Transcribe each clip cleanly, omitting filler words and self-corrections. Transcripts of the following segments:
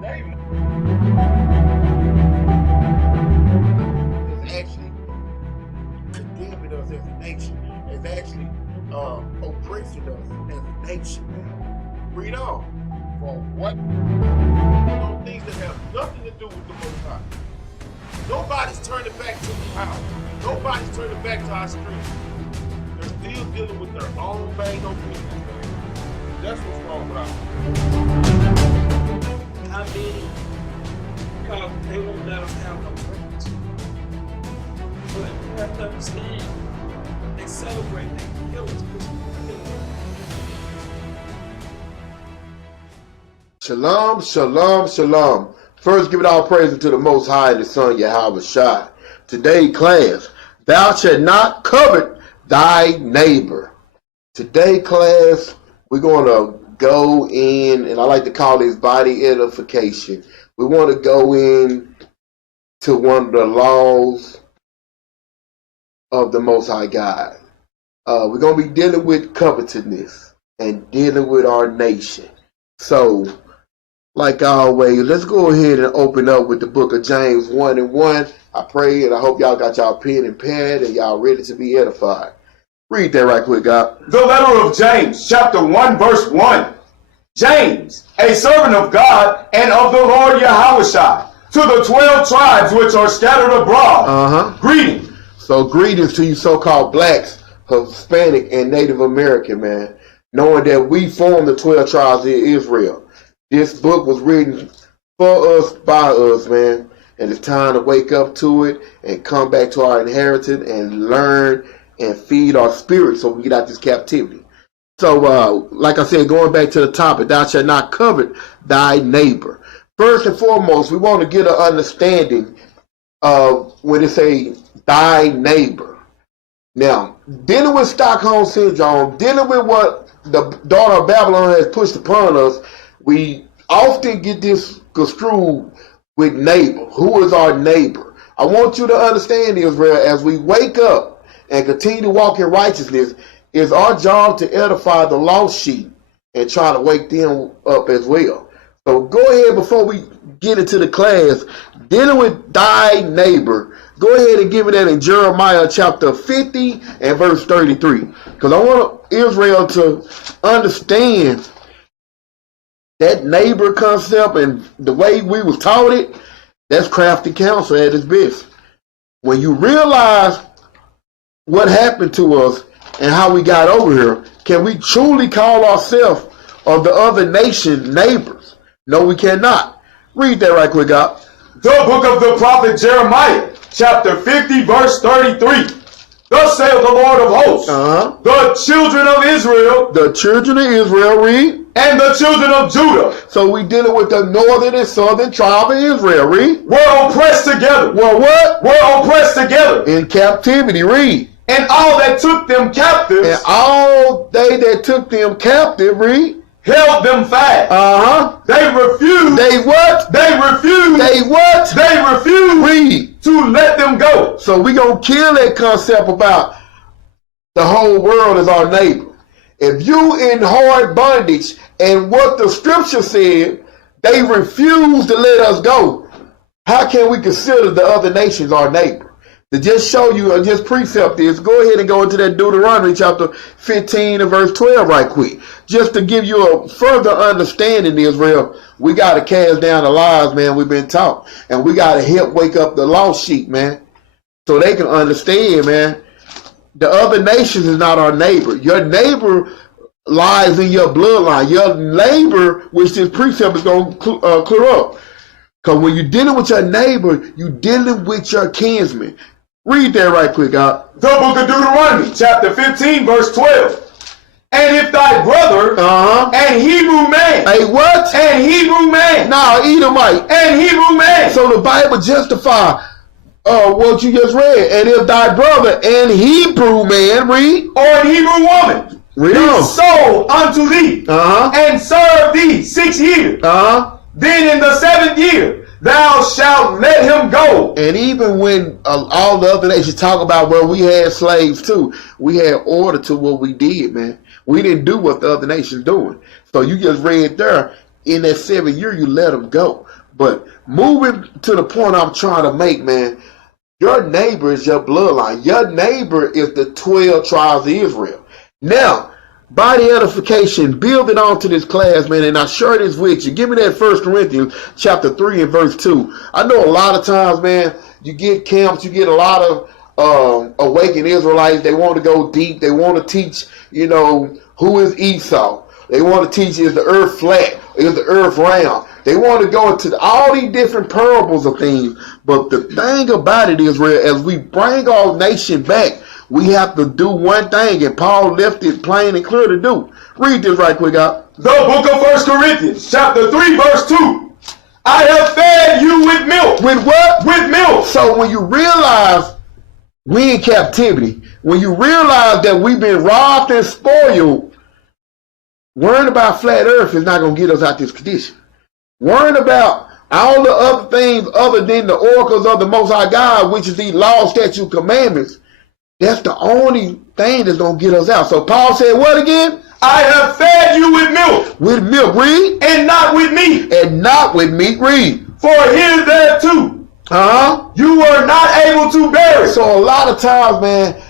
neighbor is actually condemning us as a nation. Is actually oppressing us as a nation. Read on. For what? Those things that have nothing to do with the Most High. Nobody's turning back to the power. Nobody's turning back to our strength. They're still dealing with their own bang on business, man. That's what's wrong with us. How many? Because they won't let us have no friends. But you have to understand, they celebrate, they kill us. Shalom, shalom, shalom. First, give it all praise to the Most High and the Son, Yahweh Shai. Today, class, thou shalt not covet thy neighbor. Today, class, we're going to go in, and I like to call this body edification. We want to go in to one of the laws of the Most High God. We're going to be dealing with covetousness and dealing with our nation. So, like always, let's go ahead and open up with the book of James 1:1. I pray and I hope y'all got y'all pen and pad and y'all ready to be edified. Read that right quick, God. The letter of James, chapter 1, verse 1. James, a servant of God and of the Lord Yahushua, to the 12 tribes which are scattered abroad. Greetings. So greetings to you so-called blacks, Hispanic, and Native American, man. Knowing that we form the 12 tribes of Israel. This book was written for us, by us, man. And it's time to wake up to it and come back to our inheritance and learn and feed our spirit so we get out this captivity. So, like I said, going back to the topic, thou shalt not covet thy neighbor. First and foremost, we want to get an understanding of when it say thy neighbor. Now, dealing with Stockholm Syndrome, dealing with what the daughter of Babylon has pushed upon us, we often get this construed with neighbor. Who is our neighbor? I want you to understand, Israel, as we wake up and continue to walk in righteousness, it's our job to edify the lost sheep and try to wake them up as well. So go ahead, before we get into the class, dealing with thy neighbor, go ahead and give me that in Jeremiah chapter 50 and verse 33. Because I want Israel to understand that neighbor concept and the way we was taught it, that's crafty counsel at its best. When you realize what happened to us and how we got over here, can we truly call ourselves of the other nation neighbors? No, we cannot. Read that right quick, God. The book of the prophet Jeremiah, chapter 50, verse 33. Thus saith the Lord of hosts, the children of Israel, read, and the children of Judah. So we dealing with the northern and southern tribe of Israel, read. Were oppressed together. Were what? Were oppressed together. In captivity, read. And all that took them captives. And all they that took them captive, read. Held them fast. They refused. They what? They refused. They what? They refused. Read. To let them go. So we gonna kill that concept about the whole world is our neighbor. If you in hard bondage and what the scripture said, they refuse to let us go, how can we consider the other nations our neighbor? To just show you and just precept this, go ahead and go into that Deuteronomy chapter 15 and verse 12 right quick. Just to give you a further understanding, Israel, we got to cast down the lies, man, we've been taught. And we got to help wake up the lost sheep, man, so they can understand, man, the other nations is not our neighbor. Your neighbor lies in your bloodline. Your neighbor, which this precept is going to clear up. Because when you're dealing with your neighbor, you're dealing with your kinsman. Read that right quick, God. The book of Deuteronomy, chapter 15, verse 12. And if thy brother, and Hebrew man. A what? And Hebrew man. No, Edomite. And Hebrew man. So the Bible justify what you just read. And if thy brother and Hebrew man, read. Or an Hebrew woman. Read on. Sold unto thee. And served thee 6 years. Then in the 7th year, thou shalt let him go. And even when all the other nations talk about, well, we had slaves too, we had order to what we did, man. We didn't do what the other nations doing. So you just read there, in that 7th year, you let them go. But moving to the point I'm trying to make, man, your neighbor is your bloodline. Your neighbor is the 12 tribes of Israel. Now, by the edification, building on to this class, man, and I share this with you. Give me that 1 Corinthians chapter 3 and verse 2. I know a lot of times, man, you get camps, you get a lot of awakened Israelites. They want to go deep. They want to teach, who is Esau. They want to teach, is the earth flat? Is the earth round? They want to go into all these different parables of things. But the thing about it is, as we bring our nation back, we have to do one thing, and Paul left it plain and clear to do. Read this right quick out. The book of 1 Corinthians, chapter 3, verse 2. I have fed you with milk. With what? With milk. So when you realize we in captivity, when you realize that we've been robbed and spoiled, worrying about flat earth is not going to get us out this condition. Worrying about all the other things other than the oracles of the Most High God, which is the law, statute, commandments, that's the only thing that's going to get us out. So Paul said what again? I have fed you with milk. With milk, read. And not with meat. And not with meat, read. For here there too, you were not able to bear it. So a lot of times, man,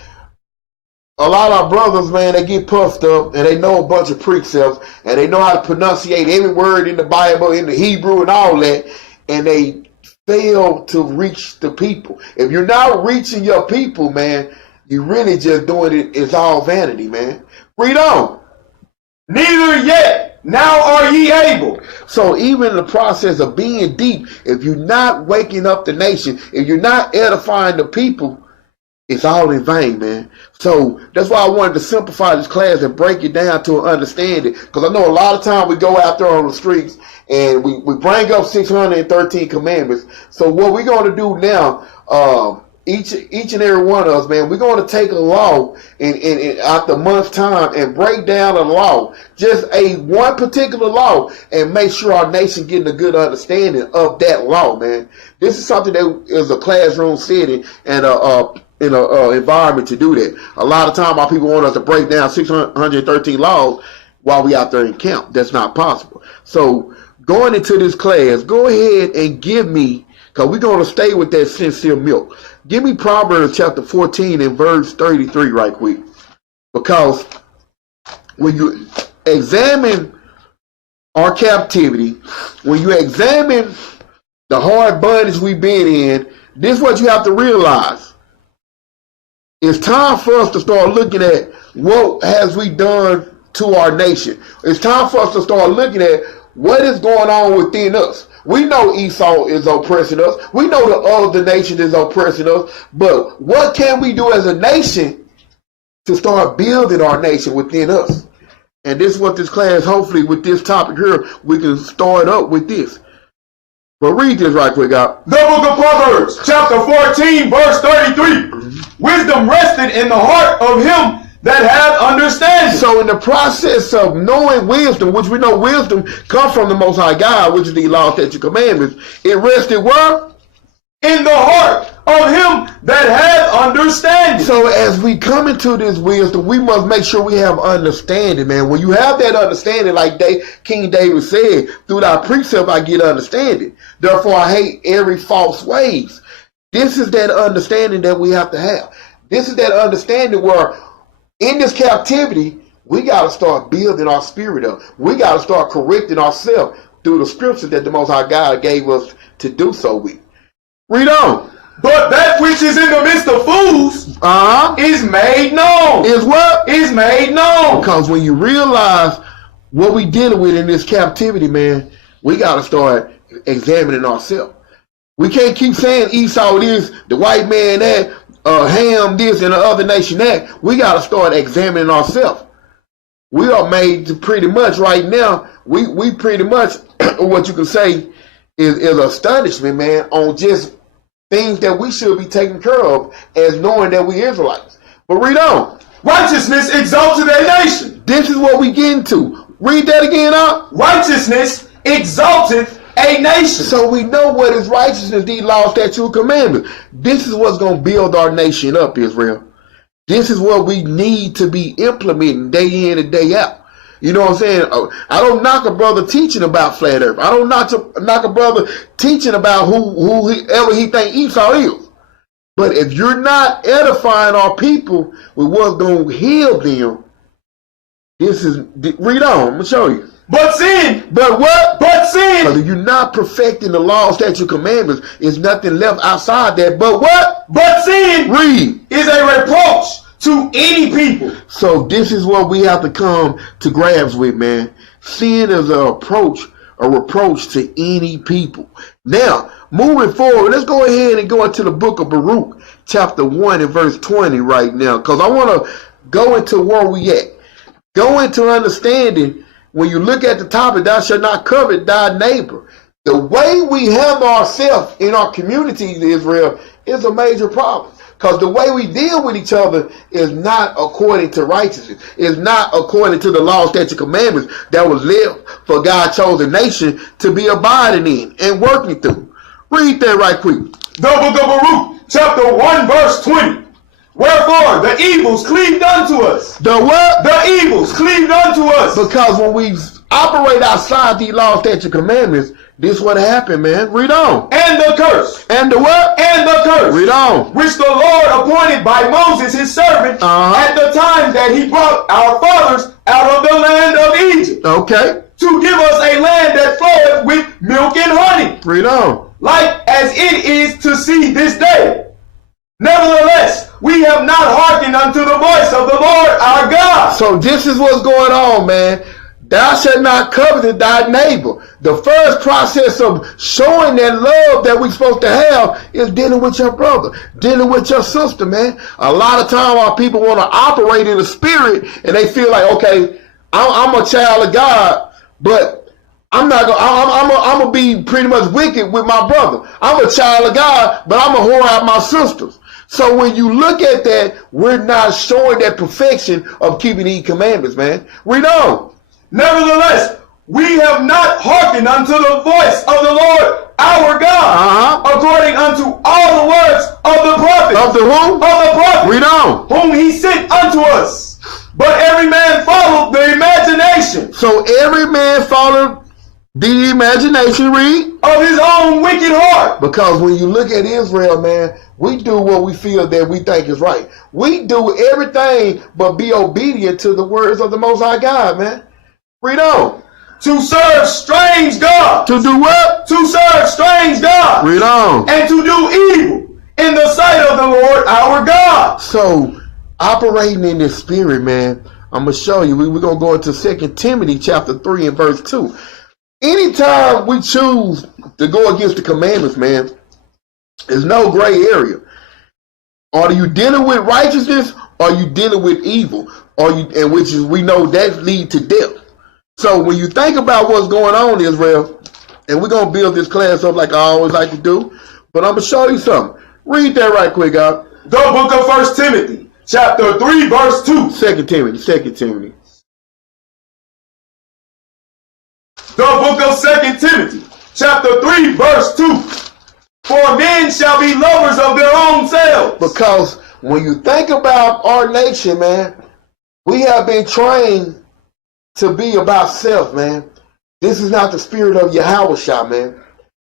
a lot of our brothers, man, they get puffed up and they know a bunch of precepts and they know how to pronunciate every word in the Bible, in the Hebrew and all that, and they fail to reach the people. If you're not reaching your people, man, you really just doing it. It's all vanity, man. Read on. Neither yet now are ye able. So even in the process of being deep, if you're not waking up the nation, if you're not edifying the people, it's all in vain, man. So that's why I wanted to simplify this class and break it down to an understanding. Because I know a lot of time we go out there on the streets and we bring up 613 commandments. So what we're going to do now, each and every one of us, man, we're going to take a law in after a month's time and break down a law, just one particular law, and make sure our nation getting a good understanding of that law, man. This is something that is a classroom setting and in an environment to do that. A lot of time our people want us to break down 613 laws while we out there in camp. That's not possible. So going into this class, go ahead and give me, because we're going to stay with that sincere milk. Give me Proverbs chapter 14 and verse 33 right quick. Because when you examine our captivity, when you examine the hard bondage we've been in, this is what you have to realize. It's time for us to start looking at what has we done to our nation. It's time for us to start looking at what is going on within us. We know Esau is oppressing us. We know the other nation is oppressing us. But what can we do as a nation to start building our nation within us? And this is what this class, hopefully with this topic here, we can start up with this. But read this right quick out. The book of Proverbs, chapter 14, verse 33. Wisdom rested in the heart of him that have understanding. So in the process of knowing wisdom, which we know wisdom comes from the Most High God, which is the law, statutes, commandments, it rested where? In the heart of him that have understanding. So as we come into this wisdom, we must make sure we have understanding, man. When you have that understanding, like King David said, through thy precept I get understanding. Therefore I hate every false ways. This is that understanding that we have to have. This is that understanding where in this captivity, we got to start building our spirit up. We got to start correcting ourselves through the scriptures that the Most High God gave us to do so with. Read on. But that which is in the midst of fools is made known. Is what? Is made known. Because when you realize what we dealing with in this captivity, man, we got to start examining ourselves. We can't keep saying Esau this, the white man that, Ham this, and the other nation that. We got to start examining ourselves. We are made to pretty much right now, we pretty much, what you can say is astonishment, man, on just things that we should be taking care of as knowing that we Israelites. But read on. Righteousness exalted a nation. This is what we get into. Read that again out. Righteousness exalted a nation. So we know what is righteousness, these laws, statutes, commandments. This is what's going to build our nation up, Israel. This is what we need to be implementing day in and day out. You know what I'm saying? I don't knock a brother teaching about flat earth. I don't knock a brother teaching about whoever he think Esau is. But if you're not edifying our people with what's going to heal them, read on. I'm going to show you. But sin. But what? But sin. Because if you're not perfecting the law, statute, commandments, there's nothing left outside that. But what? But sin. Read. Is a reproach to any people. So this is what we have to come to grasp with, man. Sin is a reproach to any people. Now, moving forward, let's go ahead and go into the book of Baruch, chapter 1 and verse 20 right now. Because I want to go into where we at. Go into understanding. When you look at the topic, thou shalt not covet thy neighbor. The way we handle ourselves in our communities in Israel is a major problem. Because the way we deal with each other is not according to righteousness. It's not according to the law, statute, commandments that was left for God's chosen nation to be abiding in and working through. Read that right quick. The book of Baruch, chapter 1, verse 20. Wherefore the evils cleaved unto us. The what? The evils cleaved unto us. Because when we operate outside these laws, statute, commandments, this what happened, man. Read on. And the curse. And the what? And the curse. Read on. Which the Lord appointed by Moses his servant at the time that he brought our fathers out of the land of Egypt. Okay. To give us a land that floweth with milk and honey. Read on. Like as it is to see this day. Nevertheless, we have not hearkened unto the voice of the Lord our God. So this is what's going on, man. Thou shalt not covet thy neighbor. The first process of showing that love that we're supposed to have is dealing with your brother, dealing with your sister, man. A lot of time our people want to operate in the spirit and they feel like, okay, I'm a child of God, but I'm gonna be pretty much wicked with my brother. I'm a child of God, but I'm gonna whore out my sisters. So when you look at that, we're not showing that perfection of keeping these commandments, man. Read on. Nevertheless, we have not hearkened unto the voice of the Lord our God, according unto all the words of the prophets. Of the who? Of the prophets. Read on. Whom he sent unto us. But every man followed the imagination. So every man followed the imagination, read, of his own wicked heart. Because when you look at Israel, man, we do what we feel that we think is right. We do everything but be obedient to the words of the Most High God, man. Read on. To serve strange gods. To do what? To serve strange gods. Read on. And to do evil in the sight of the Lord our God. So, operating in this spirit, man, I'm going to show you. We're going to go into 2 Timothy chapter 3 and verse 2. Anytime we choose to go against the commandments, man, there's no gray area. Are you dealing with righteousness or are you dealing with evil? And which is, we know that lead to death. So when you think about what's going on in Israel, and we're going to build this class up like I always like to do, but I'm going to show you something. Read that right quick, God. The book of 1 Timothy, chapter 3, verse 2. 2 Timothy. The book of 2 Timothy, chapter 3, verse 2. For men shall be lovers of their own selves. Because when you think about our nation, man, we have been trained to be about self, man. This is not the spirit of Yahushua, man.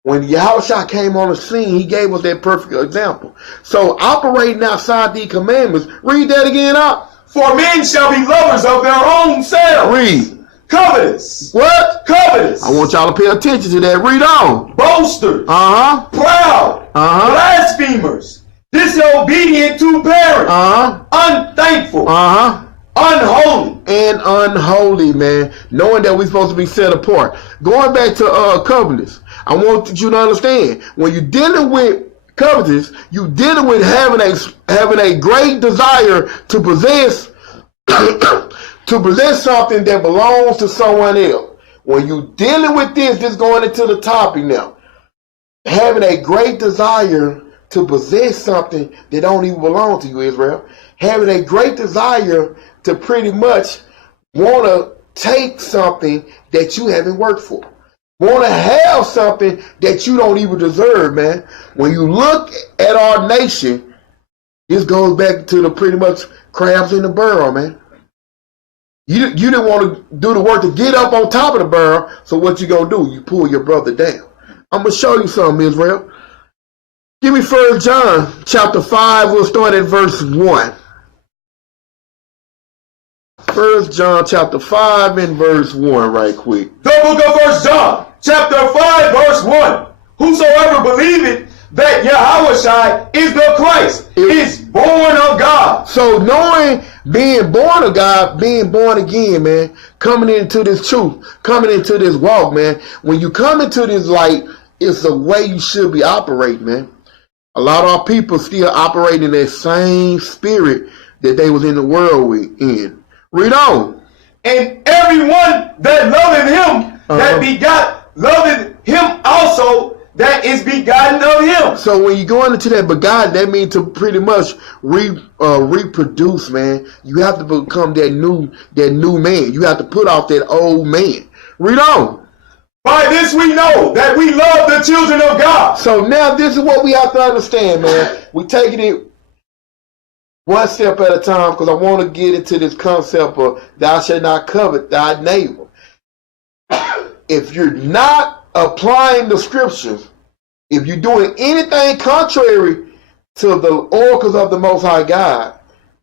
When Yahushua came on the scene, he gave us that perfect example. So operating outside the commandments, read that again out. For men shall be lovers of their own selves. Read. Covetous. What? Covetous. I want y'all to pay attention to that. Read on. Boasters. Uh-huh. Proud. Blasphemers. Disobedient to parents. Unthankful. Unholy. And unholy, man. Knowing that we're supposed to be set apart. Going back to covenants, I want you to understand, when you're dealing with covetous, you're dealing with having a great desire to possess to possess something that belongs to someone else. When you're dealing with this going into the topic now, having a great desire to possess something that don't even belong to you, Israel. Having a great desire to pretty much want to take something that you haven't worked for. Want to have something that you don't even deserve, man. When you look at our nation, this goes back to the pretty much crabs in the barrel, man. You didn't want to do the work to get up on top of the barrel, so what you going to do? You pull your brother down. I'm going to show you something, Israel. Give me 1 John chapter 5. We'll start at verse 1. 1 John chapter 5 and verse 1 right quick. The book of 1 John chapter 5 verse 1. Whosoever believeth that Yahushua is the Christ is born of God. So knowing, being born of God, being born again, man, coming into this truth, coming into this walk, man. When you come into this light, it's the way you should be operating, man. A lot of our people still operating that same spirit that they was in the world in. Read on. And everyone that loveth him that begot loveth him also that is begotten of him. So when you go into that begotten, that means to pretty much reproduce, man. You have to become that new man. You have to put off that old man. Read on. By this we know that we love the children of God. So now this is what we have to understand, man. We taking it one step at a time, because I want to get into this concept of thou shalt not covet thy neighbor. If you're not applying the scriptures, if you're doing anything contrary to the oracles of the Most High God,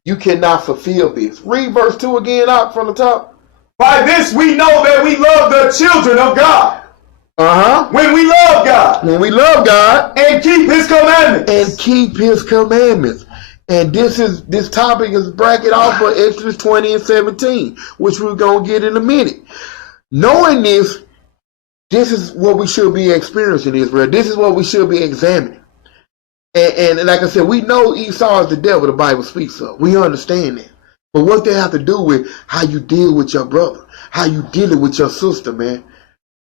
you cannot fulfill this. Read verse 2 again out from the top. By this we know that we love the children of God. When we love God. When we love God. And keep his commandments. And keep his commandments. And this topic is bracket off for Exodus 20 and 17, which we're going to get in a minute. Knowing this is what we should be experiencing, Israel. This is what we should be examining. And like I said, we know Esau is the devil, the Bible speaks of. We understand that. But what they have to do with how you deal with your brother, how you dealing with your sister, man.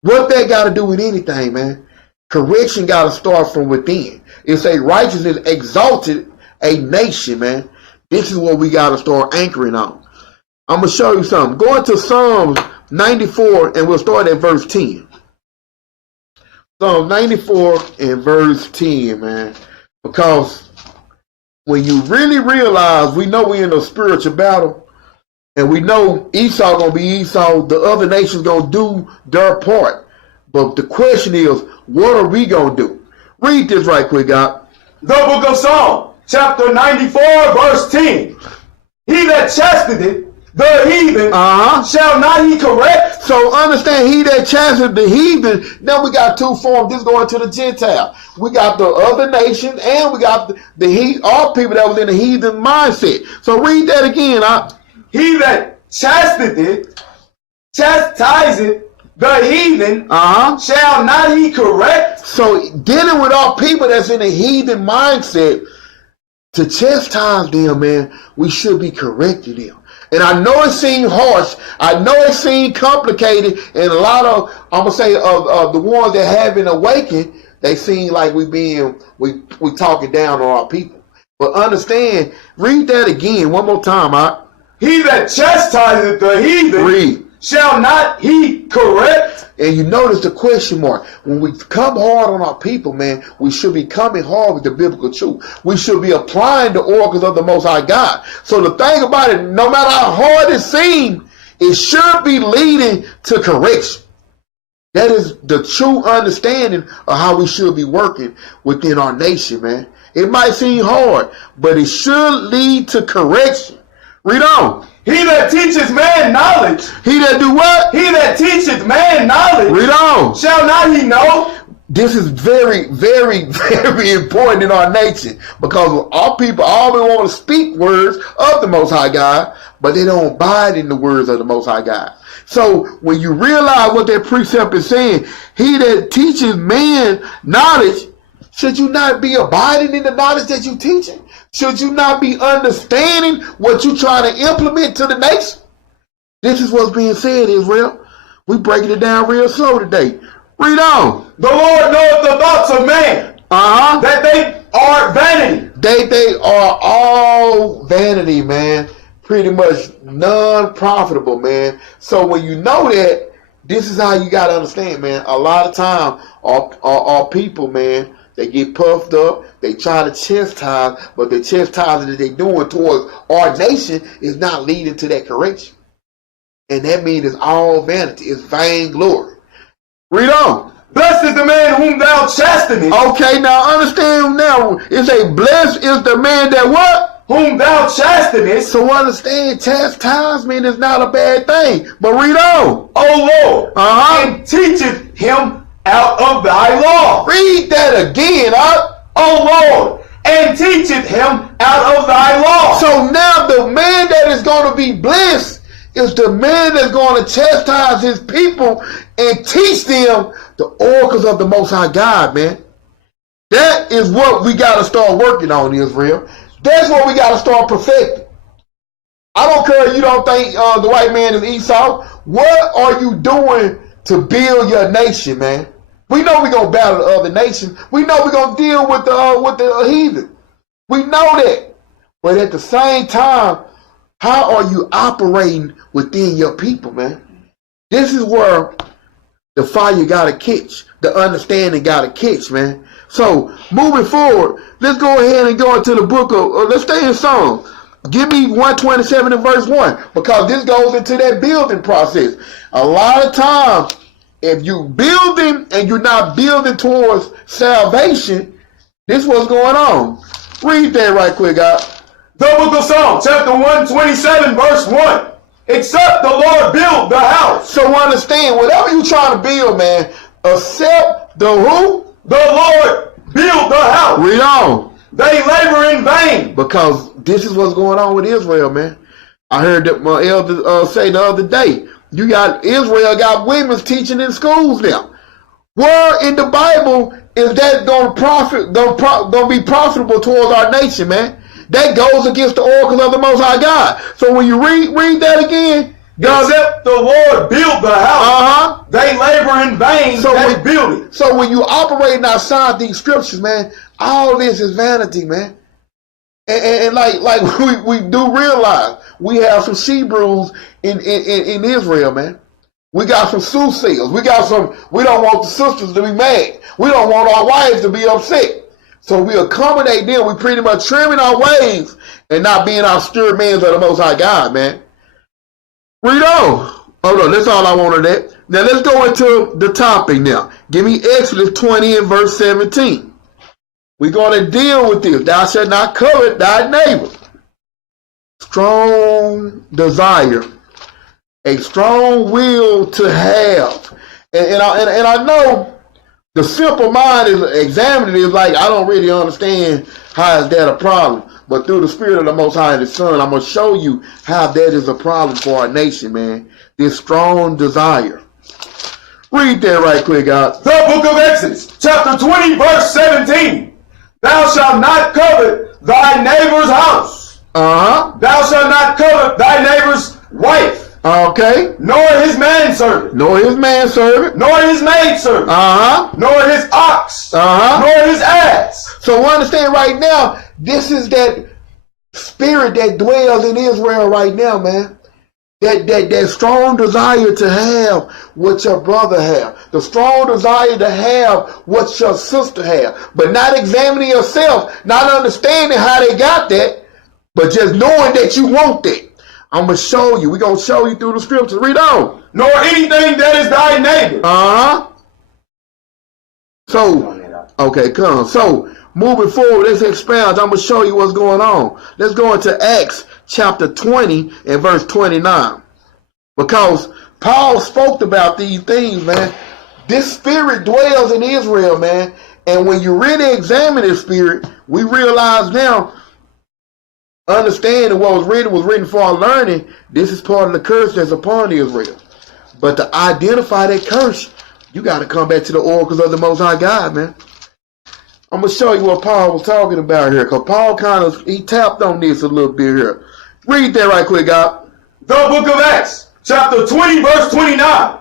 What that got to do with anything, man? Correction got to start from within. It's a righteousness exalted a nation, man. This is what we got to start anchoring on. I'm going to show you something. Go into Psalms 94 and we'll start at verse 10. Psalm 94 and verse 10, man. Because when you really realize, we know we're in a spiritual battle, and we know Esau going to be Esau, the other nations going to do their part. But the question is, what are we going to do? Read this right quick, God. The book of Psalms, chapter 94, verse 10. He that chasteth the heathen shall not he correct. So understand, he that chasteth the heathen. Now we got two forms. This going to the Gentile. We got the other nation, and we got all people that was in the heathen mindset. So read that again. He that chastiseth the heathen shall not he correct. So dealing with all people that's in the heathen mindset, to chastise them, man, we should be correcting them. And I know it seems harsh. I know it seems complicated. And a lot of, I'm going to say, of the ones that haven't awakened, they seem like we talking down on our people. But understand, read that again one more time. He that chastiseth the heathen shall not he correct. And you notice the question mark. When we come hard on our people, man, we should be coming hard with the biblical truth. We should be applying the oracles of the Most High God. So the thing about it, no matter how hard it seems, it should be leading to correction. That is the true understanding of how we should be working within our nation, man. It might seem hard, but it should lead to correction. Read on. He that teaches man knowledge. He that do what? He that teacheth man knowledge. Read on. Shall not he know? This is very, very, very important in our nation, because our people always want to speak words of the Most High God, but they don't abide in the words of the Most High God. So when you realize what that precept is saying, he that teaches man knowledge, should you not be abiding in the knowledge that you're teaching? Should you not be understanding what you're trying to implement to the nation? This is what's being said, Israel. We're breaking it down real slow today. Read on. The Lord knoweth the thoughts of man, that they are vanity. They are all vanity, man. Pretty much non-profitable, man. So when you know that, this is how you got to understand, man. A lot of time, our people, man, they get puffed up. They try to chastise, but the chastising that they're doing towards our nation is not leading to that correction. And that means it's all vanity. It's vainglory. Read on. Blessed is the man whom thou chastenest. Okay, now understand now. It's a blessed is the man that what? Whom thou chastenest. So understand, chastisement is not a bad thing. But read on. O Lord. And teacheth him out of thy law. Read that again, O Lord. And teacheth him out of thy law. So now the man that is going to be blessed is the man that's going to chastise his people and teach them the oracles of the Most High God, man. That is what we got to start working on, Israel. That's what we got to start perfecting. I don't care if you don't think the white man is Esau. What are you doing to build your nation, man? We know we're going to battle the other nations. We know we're going to deal with the heathen. We know that. But at the same time, how are you operating within your people, man? This is where the fire got to catch. The understanding got to catch, man. So, moving forward, let's go ahead and go into the book of, let's stay in Psalms. Give me 127 and verse 1, because this goes into that building process. A lot of times, if you building and you're not building towards salvation, this is what's going on. Read that right quick, God. The book of Psalms, chapter 127, verse 1. Except the Lord build the house. So understand, whatever you're trying to build, man, except the who? The Lord build the house. Read on. They labor in vain. Because this is what's going on with Israel, man. I heard that my elder say the other day, Israel got women's teaching in schools now. Where in the Bible is that gonna be profitable towards our nation, man? That goes against the oracles of the Most High God. So when you read that again, God, except the Lord build the house, they labor in vain that build it. So when you operating outside these scriptures, man, all this is vanity, man. And like we do realize, we have some Hebrews in Israel, man. We got some soothsayers. We don't want the sisters to be mad. We don't want our wives to be upset. So we accommodate them. We pretty much trimming our ways and not being obscure men of the Most High God, man. Read on. Oh no, that's all I wanted that. Now let's go into the topic now. Give me Exodus 20 and verse 17. We're going to deal with this. Thou shalt not covet thy neighbor. Strong desire. A strong will to have. And I know the simple mind is examining it like, I don't really understand how is that a problem. But through the Spirit of the Most High and the Son, I'm going to show you how that is a problem for our nation, man. This strong desire. Read that right quick, God. The book of Exodus, chapter 20, verse 17. Thou shalt not covet thy neighbor's house. Thou shalt not covet thy neighbor's wife. Okay. Nor his manservant. Nor his manservant. Nor his maidservant. Nor his ox. Nor his ass. So understand right now, this is that spirit that dwells in Israel right now, man. That strong desire to have what your brother have. The strong desire to have what your sister have. But not examining yourself, not understanding how they got that, but just knowing that you want that. I'm going to show you. We're going to show you through the scriptures. Read on. Nor anything that is thy neighbor. So, okay, come. So, moving forward, let's expound. I'm going to show you what's going on. Let's go into Acts chapter 20 and verse 29. Because Paul spoke about these things, man. This spirit dwells in Israel, man. And when you really examine this spirit, we realize now, understanding what was written for our learning, this is part of the curse that's upon Israel. But to identify that curse, you got to come back to the oracles of the Most High God, man. I'm going to show you what Paul was talking about here, because Paul he tapped on this a little bit here. Read that right quick, God. The book of Acts, chapter 20, verse 29.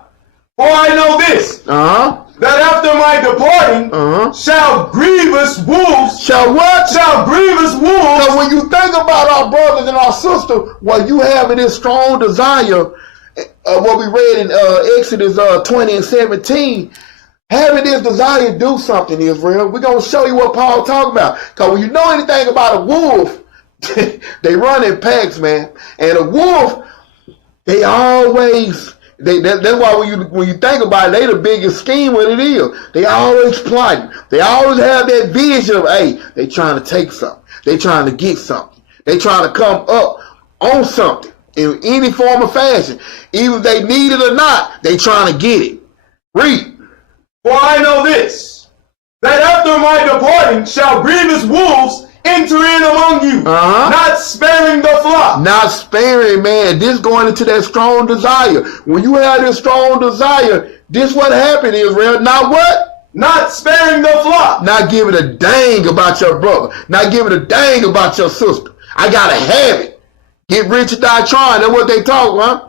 For I know this, that after my departing shall grievous wolves. Shall what? Shall grievous wolves. So when you think about our brothers and our sisters, what you have in this strong desire, what we read in Exodus 20 and 17, having this desire to do something, Israel, we're going to show you what Paul talking about. Because when you know anything about a wolf, they run in packs, man. And a wolf, They always, that's why when you think about it, they the biggest scheme what it is. They always plotting. They always have that vision of, hey, they trying to take something. They trying to get something. They trying to come up on something in any form or fashion. Even if they need it or not, they trying to get it. Read. For I know this, that after my departing shall grievous wolves enter in among you, not sparing the flock. Not sparing, man. This going into that strong desire. When you have this strong desire, this what happened, Israel. Not what? Not sparing the flock. Not giving a dang about your brother. Not giving a dang about your sister. I gotta have it. Get rich or die trying. That's what they talk, huh?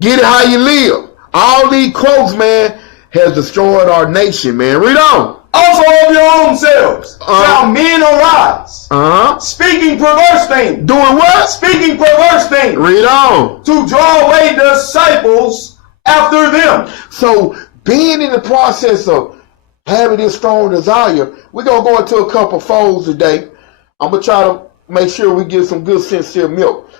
Get it how you live. All these quotes, man, has destroyed our nation, man. Read on. Also of your own selves shall men arise, speaking perverse things. Doing what? Speaking perverse things. Read on. To draw away disciples after them. So, being in the process of having this strong desire, we're going to go into a couple folds today. I'm going to try to make sure we get some good, sincere milk.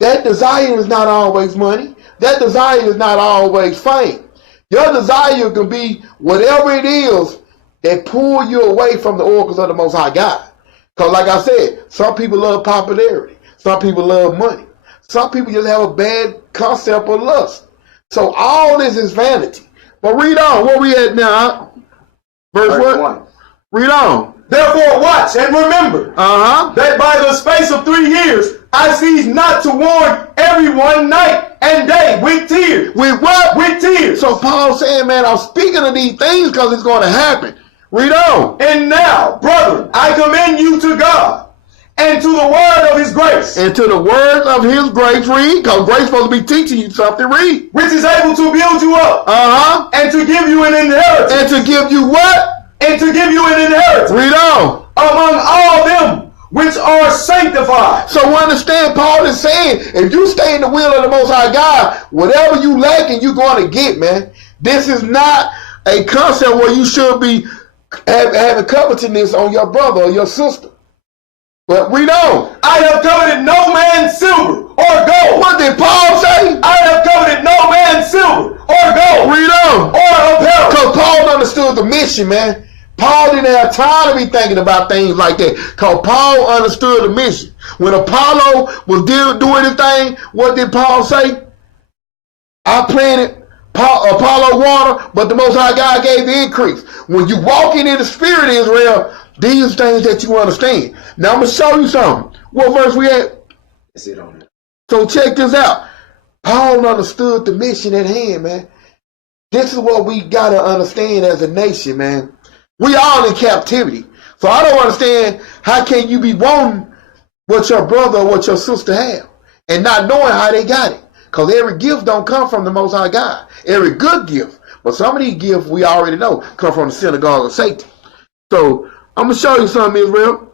That desire is not always money. That desire is not always fame. Your desire can be whatever it is that pull you away from the oracles of the Most High God. Because like I said, some people love popularity. Some people love money. Some people just have a bad concept of lust. So all this is vanity. But read on. Where we at now? Verse what? 1. Read on. Therefore watch and remember that by the space of 3 years I cease not to warn everyone night and day with tears. With what? With tears. So Paul saying, man, I'm speaking of these things because it's going to happen. Read on. And now, brethren, I commend you to God and to the word of his grace. And to the word of his grace, read. Because grace is supposed to be teaching you something, read. Which is able to build you up. And to give you an inheritance. And to give you what? And to give you an inheritance. Read on. Among all them which are sanctified. So understand, Paul is saying, if you stay in the will of the Most High God, whatever you lacking, you're going to get, man. This is not a concept where you should be having covetousness on your brother or your sister. But read on. I have coveted no man's silver or gold. What did Paul say? I have coveted no man's silver or gold. Read on. Or apparel. Because Paul understood the mission, man. Paul didn't have time to be thinking about things like that. Because Paul understood the mission. When Apollo was doing his thing, what did Paul say? I planted, Apollo water, but the Most High God gave the increase. When you walking in the spirit, Israel, these things that you understand. Now I'm going to show you something. What verse we at? That's it on it. So check this out. Paul understood the mission at hand, man. This is what we got to understand as a nation, man. We all in captivity. So I don't understand how can you be wanting what your brother or what your sister have and not knowing how they got it. Because every gift don't come from the Most High God. Every good gift. But some of these gifts we already know come from the synagogue of Satan. So I'm going to show you something, Israel.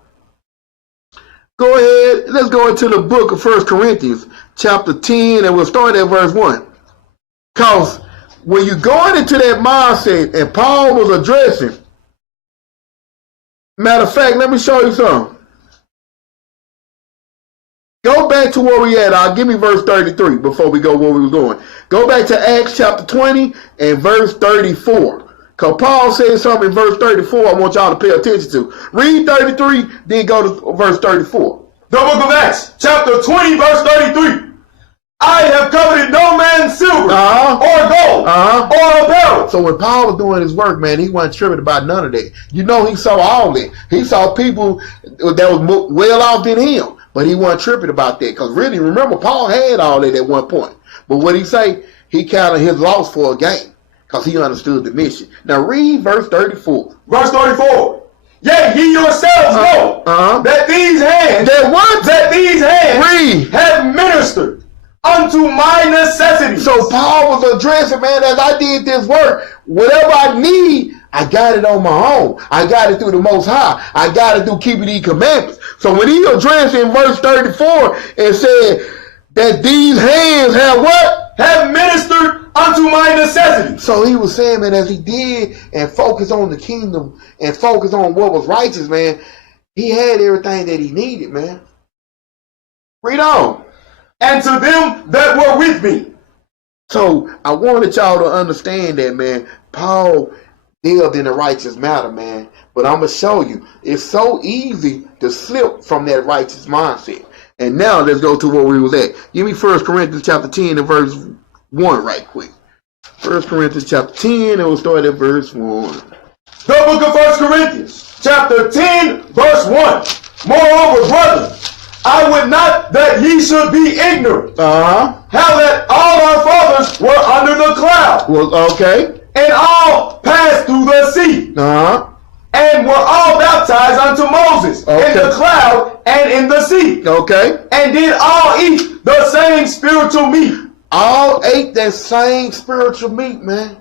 Go ahead. Let's go into the book of 1 Corinthians chapter 10 and we'll start at verse 1. Because when you're going into that mindset and Paul was addressing, matter of fact, let me show you something. Go back to where we at. Give me verse 33 before we go where we were going. Go back to Acts chapter 20 and verse 34. Because Paul said something in verse 34 I want y'all to pay attention to. Read 33, then go to verse 34. The book of Acts, chapter 20, verse 33. I have coveted no man's silver or gold or apparel. So when Paul was doing his work, man, he wasn't tripping about none of that. You know, he saw all that. He saw people that was well off than him, but he wasn't tripping about that. Because really, remember, Paul had all that at one point. But what he say? He counted his loss for a gain because he understood the mission. Now read verse 34. Verse 34. Yet ye yourselves know that these hands, that these hands have ministered unto my necessities. So Paul was addressing, man, as I did this work, whatever I need, I got it on my own. I got it through the Most High. I got it through keeping these commandments. So when he addressed in verse 34 and said that these hands have what? Have ministered unto my necessities. So he was saying, man, as he did and focused on the kingdom and focused on what was righteous, man, he had everything that he needed, man. Read on. and to them that were with me. So I wanted y'all to understand that, man. Paul dealt in the righteous matter, man. But I'm going to show you, it's so easy to slip from that righteous mindset. And now let's go to where we was at. Give me 1 Corinthians chapter 10 and verse 1 right quick. 1 Corinthians chapter 10, and we'll start at verse 1. The book of 1 Corinthians, chapter 10, verse 1. Moreover, brethren, I would not that ye should be ignorant. How that all our fathers were under the cloud. Well, okay. And all passed through the sea. And were all baptized unto Moses in the cloud and in the sea. Okay. And did all eat the same spiritual meat. All ate that same spiritual meat, man.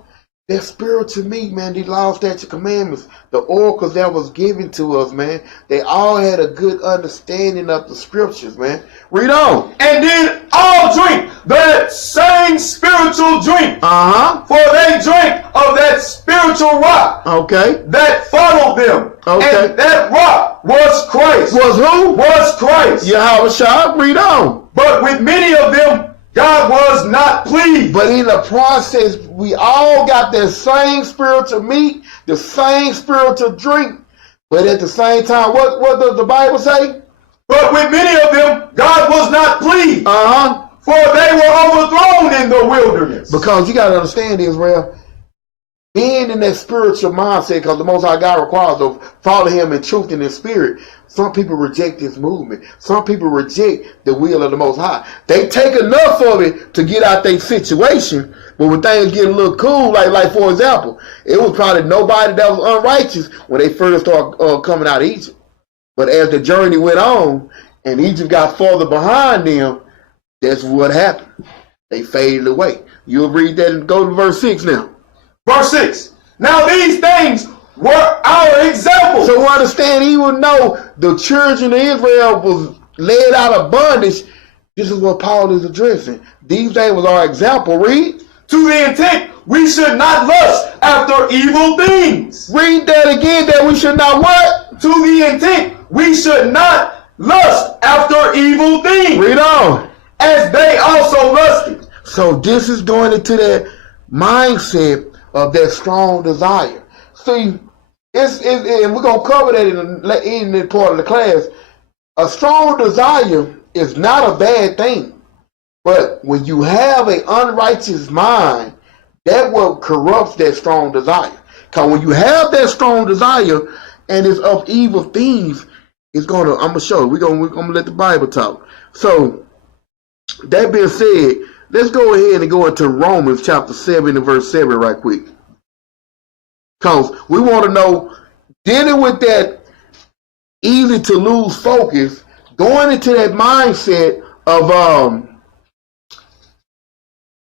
That spiritual meat, man, the law, statutes, commandments, the oracles that was given to us, man. They all had a good understanding of the scriptures, man. Read on. And did all drink that same spiritual drink. For they drank of that spiritual rock. Okay. That followed them. Okay. And that rock was Christ. Was who? Was Christ. Yahweh. Read on. But with many of them, God was not pleased. But in the process, we all got that same spiritual meat, the same spiritual drink. But at the same time, what does the Bible say? But with many of them, God was not pleased. For they were overthrown in the wilderness. Because you got to understand, Israel, being in that spiritual mindset, because the Most High God requires to follow Him in truth and in spirit. Some people reject this movement. Some people reject the will of the Most High. They take enough of it to get out their situation, but when things get a little cool, like for example, it was probably nobody that was unrighteous when they first started coming out of Egypt. But as the journey went on and Egypt got farther behind them, that's what happened. They faded away. You'll read that and go to verse 6 now. Verse 6. Now these things were our examples. So understand, even though the children of Israel was led out of bondage, this is what Paul is addressing. These things was our example. Read. To the intent we should not lust after evil things. Read that again, that we should not what? To the intent we should not lust after evil things. Read on. As they also lusted. So this is going into that mindset of that strong desire. See, and we're going to cover that in the part of the class. A strong desire is not a bad thing. But when you have an unrighteous mind, that what corrupts that strong desire. Because when you have that strong desire and it's of evil things, it's going to, I'm going to show you. We're going to let the Bible talk. So, that being said, let's go ahead and go into Romans chapter 7 and verse 7 right quick. Because we want to know, dealing with that easy to lose focus, going into that mindset of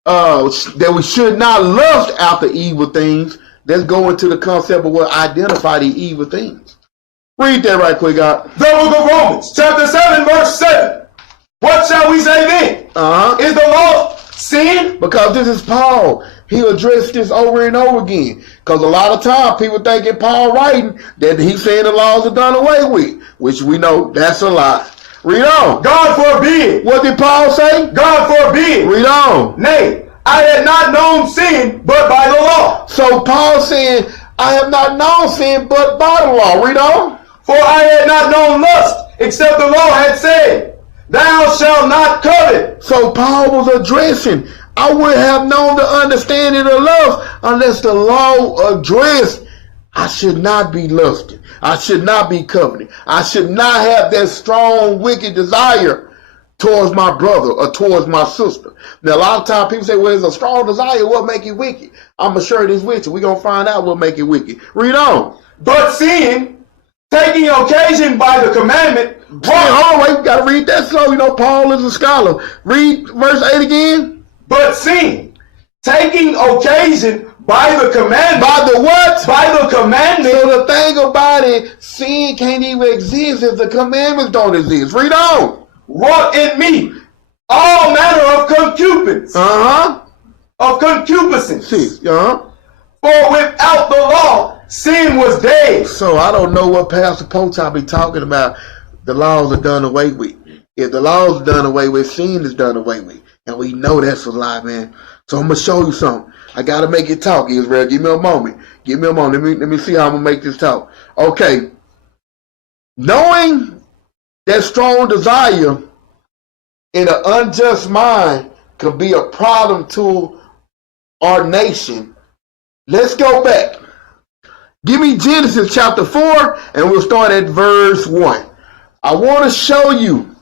that we should not lust after evil things. Let's go into the concept of what identify the evil things. Read that right quick, God. The book of Romans, chapter 7, verse 7. What shall we say then? Is the law sin? Because this is Paul. He addressed this over and over again. Because a lot of times people think in Paul writing that he's saying the laws are done away with, which we know that's a lie. Read on. God forbid. What did Paul say? God forbid. Read on. Nay, I had not known sin but by the law. So Paul saying, I have not known sin but by the law. Read on. For I had not known lust, except the law had said, thou shalt not covet. So Paul was addressing, I would have known the understanding of love unless the law addressed, I should not be lusting. I should not be coveting. I should not have that strong, wicked desire towards my brother or towards my sister. Now, a lot of times people say, well, it's a strong desire. What make it wicked? I'm going to share this with you. We're going to find out what make it wicked. Read on. But sin, taking occasion by the commandment. Hold on, wait. We got to read that slow. You know, Paul is a scholar. Read verse 8 again. But sin, taking occasion by the commandment. By the what? By the commandment. So the thing about it, sin can't even exist if the commandments don't exist. Read on. Wrought in me all manner of concupiscence. Of concupiscence. For without the law, sin was dead. So I don't know what Pastor Pochop be talking about. The laws are done away with. If the law is done away with, sin is done away with. And we know that's a lie, man. So I'm going to show you something. I got to make it talk, Israel. Give me a moment. Give me a moment. Let me see how I'm going to make this talk. Okay. Knowing that strong desire in an unjust mind could be a problem to our nation, let's go back. Give me Genesis chapter 4, and we'll start at verse 1. I want to show you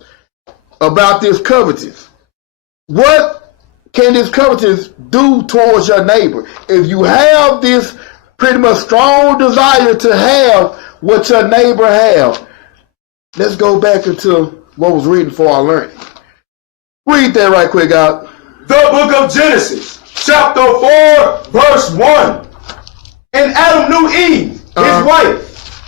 about this covetous. What can this covetous do towards your neighbor? If you have this pretty much strong desire to have what your neighbor have, let's go back into what was written for our learning. Read that right quick, God. The book of Genesis, chapter 4, verse 1. And Adam knew Eve, his wife,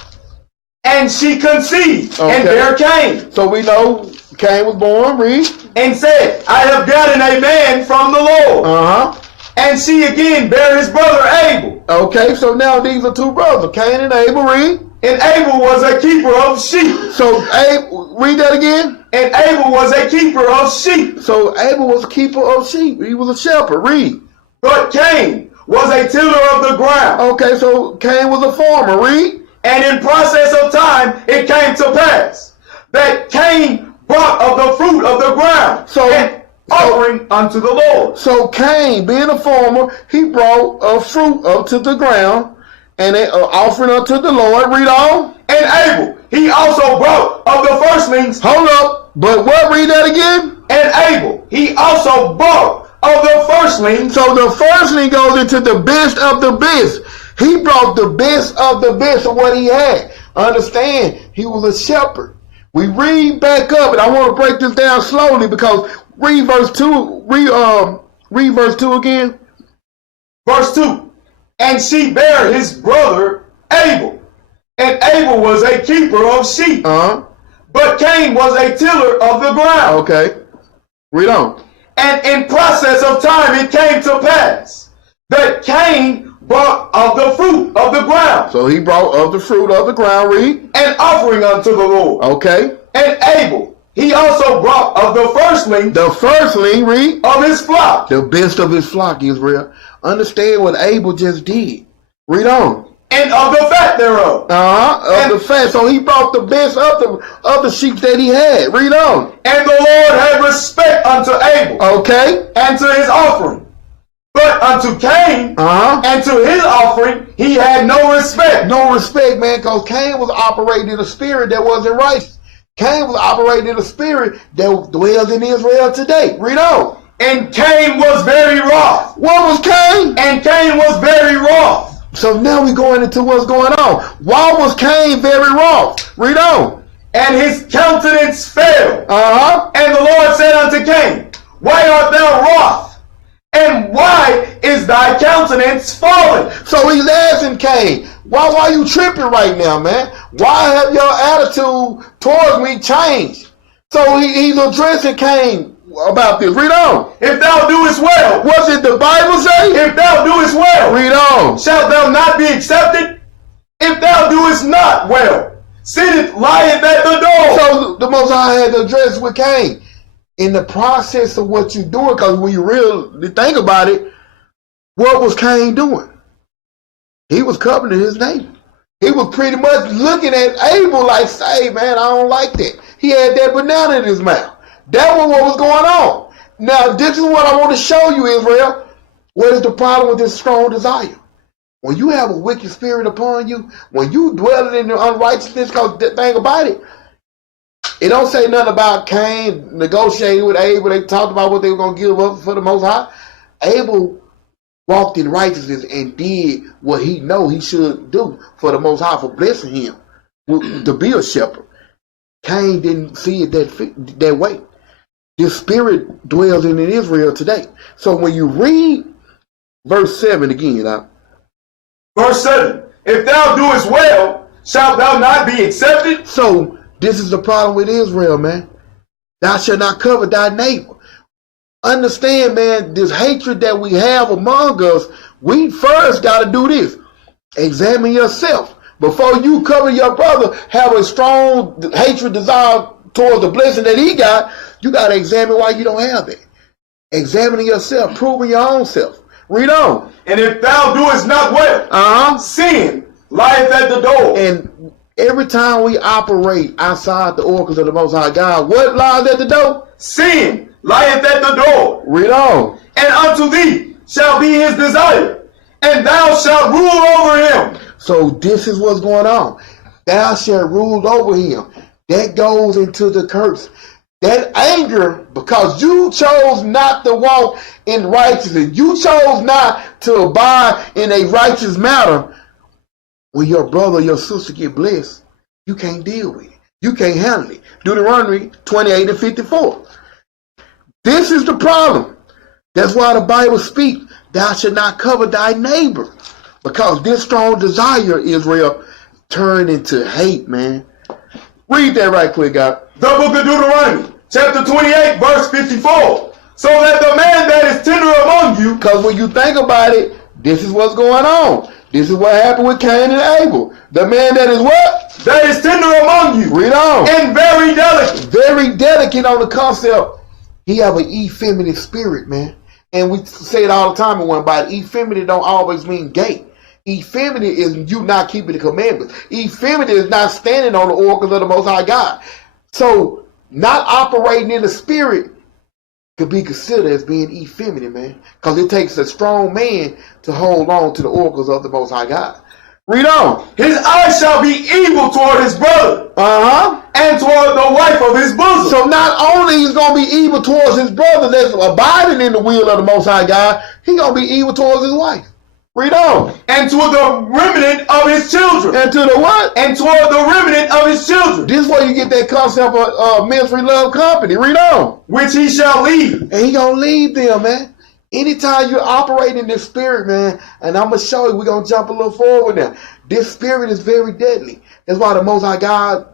and she conceived and bare Cain. So we know Cain was born, read. And said, I have gotten a man from the Lord. And she again bare his brother Abel. Okay, so now these are two brothers, Cain and Abel, read. And Abel was a keeper of sheep. So Abel, read that again. And Abel was a keeper of sheep. So Abel was a keeper of sheep. He was a shepherd, read. But Cain was a tiller of the ground. Okay, so Cain was a farmer, read. And in process of time, it came to pass that Cain brought of the fruit of the ground, and offering unto the Lord. So Cain, being a farmer, he brought a fruit up to the ground, and an offering unto the Lord. Read on. And Abel, he also brought of the firstlings. Hold up, but what? Read that again. And Abel, he also brought of the firstlings. So the firstling goes into the best of the best. He brought the best of the best of what he had. Understand, he was a shepherd. We read back up, and I want to break this down slowly because read verse 2. Read verse 2 again. Verse 2. And she bare his brother Abel. And Abel was a keeper of sheep. But Cain was a tiller of the ground. Okay. Read on. And in process of time it came to pass that Cain brought of the fruit of the ground. So he brought of the fruit of the ground, read. An offering unto the Lord. Okay. And Abel, he also brought of the firstling. The firstling, read. Of his flock. The best of his flock, Israel. Understand what Abel just did. Read on. And of the fat thereof. Of the fat. So he brought the best of the sheep that he had. Read on. And the Lord had respect unto Abel. Okay. And to his offering. But unto Cain and to his offering, he had no respect. No respect, man, because Cain was operating in a spirit that wasn't righteous. Cain was operating in a spirit that dwells in Israel today. Read on. And Cain was very wroth. What was Cain? And Cain was very wroth. So now we're going into what's going on. Why was Cain very wroth? Read on. And his countenance fell. And the Lord said unto Cain, why art thou wroth? And why is thy countenance fallen? So he's asking Cain, why you tripping right now, man? Why have your attitude towards me changed? So he's addressing Cain about this. Read on. If thou doest well. What did the Bible say? If thou doest well. Read on. Shalt thou not be accepted? If thou doest not well, sitteth, lieth at the door. So the Most High had to address with Cain. In the process of what you're doing, because when you really think about it, what was Cain doing? He was coveting his neighbor. He was pretty much looking at Abel like, say, man, I don't like that. He had that banana in his mouth. That was what was going on. Now, this is what I want to show you, Israel. What is the problem with this strong desire? When you have a wicked spirit upon you, when you dwell in the unrighteousness, because the thing about it, it don't say nothing about Cain negotiating with Abel. They talked about what they were going to give up for the Most High. Abel walked in righteousness and did what he know he should do for the Most High, for blessing him to be a shepherd. Cain didn't see it that way. This spirit dwells in Israel today. So when you read verse 7 again. Verse 7. If thou doest well, shalt thou not be accepted? So this is the problem with Israel, man. Thou shalt not covet thy neighbor. Understand, man, this hatred that we have among us, we first got to do this. Examine yourself. Before you cover your brother, have a strong hatred desire towards the blessing that he got, you got to examine why you don't have it. Examining yourself, proving your own self. Read on. And if thou doest not well, sin lieth at the door. And every time we operate outside the oracles of the Most High God, what lies at the door? Sin lieth at the door. Read on. And unto thee shall be his desire, and thou shalt rule over him. So this is what's going on. Thou shalt rule over him. That goes into the curse. That anger, because you chose not to walk in righteousness. You chose not to abide in a righteous matter. When your brother or your sister get blessed, you can't deal with it. You can't handle it. Deuteronomy 28 and 54. This is the problem. That's why the Bible speaks, thou shalt not covet thy neighbor. Because this strong desire, Israel, turned into hate, man. Read that right quick, God. The book of Deuteronomy, chapter 28, verse 54. So that the man that is tender among you. Because when you think about it, this is what's going on. This is what happened with Cain and Abel. The man that is what? That is tender among you. Read on. And very delicate. Very delicate on the concept. He have an effeminate spirit, man. And we say it all the time in Onebody. Effeminate don't always mean gay. Effeminate is you not keeping the commandments. Effeminate is not standing on the oracles of the Most High God. So not operating in the spirit could be considered as being effeminate, man. Because it takes a strong man to hold on to the oracles of the Most High God. Read on. His eyes shall be evil toward his brother. And toward the wife of his bosom. So not only is going to be evil towards his brother that's abiding in the will of the Most High God, he's going to be evil towards his wife. Read on. And toward the remnant of his children. And to the what? And toward the remnant of his children. This is where you get that concept of misery love company. Read on. Which he shall lead. And he going to lead them, man. Anytime you operate in this spirit, man, and I'm going to show you, we're going to jump a little forward now. This spirit is very deadly. That's why the Most High God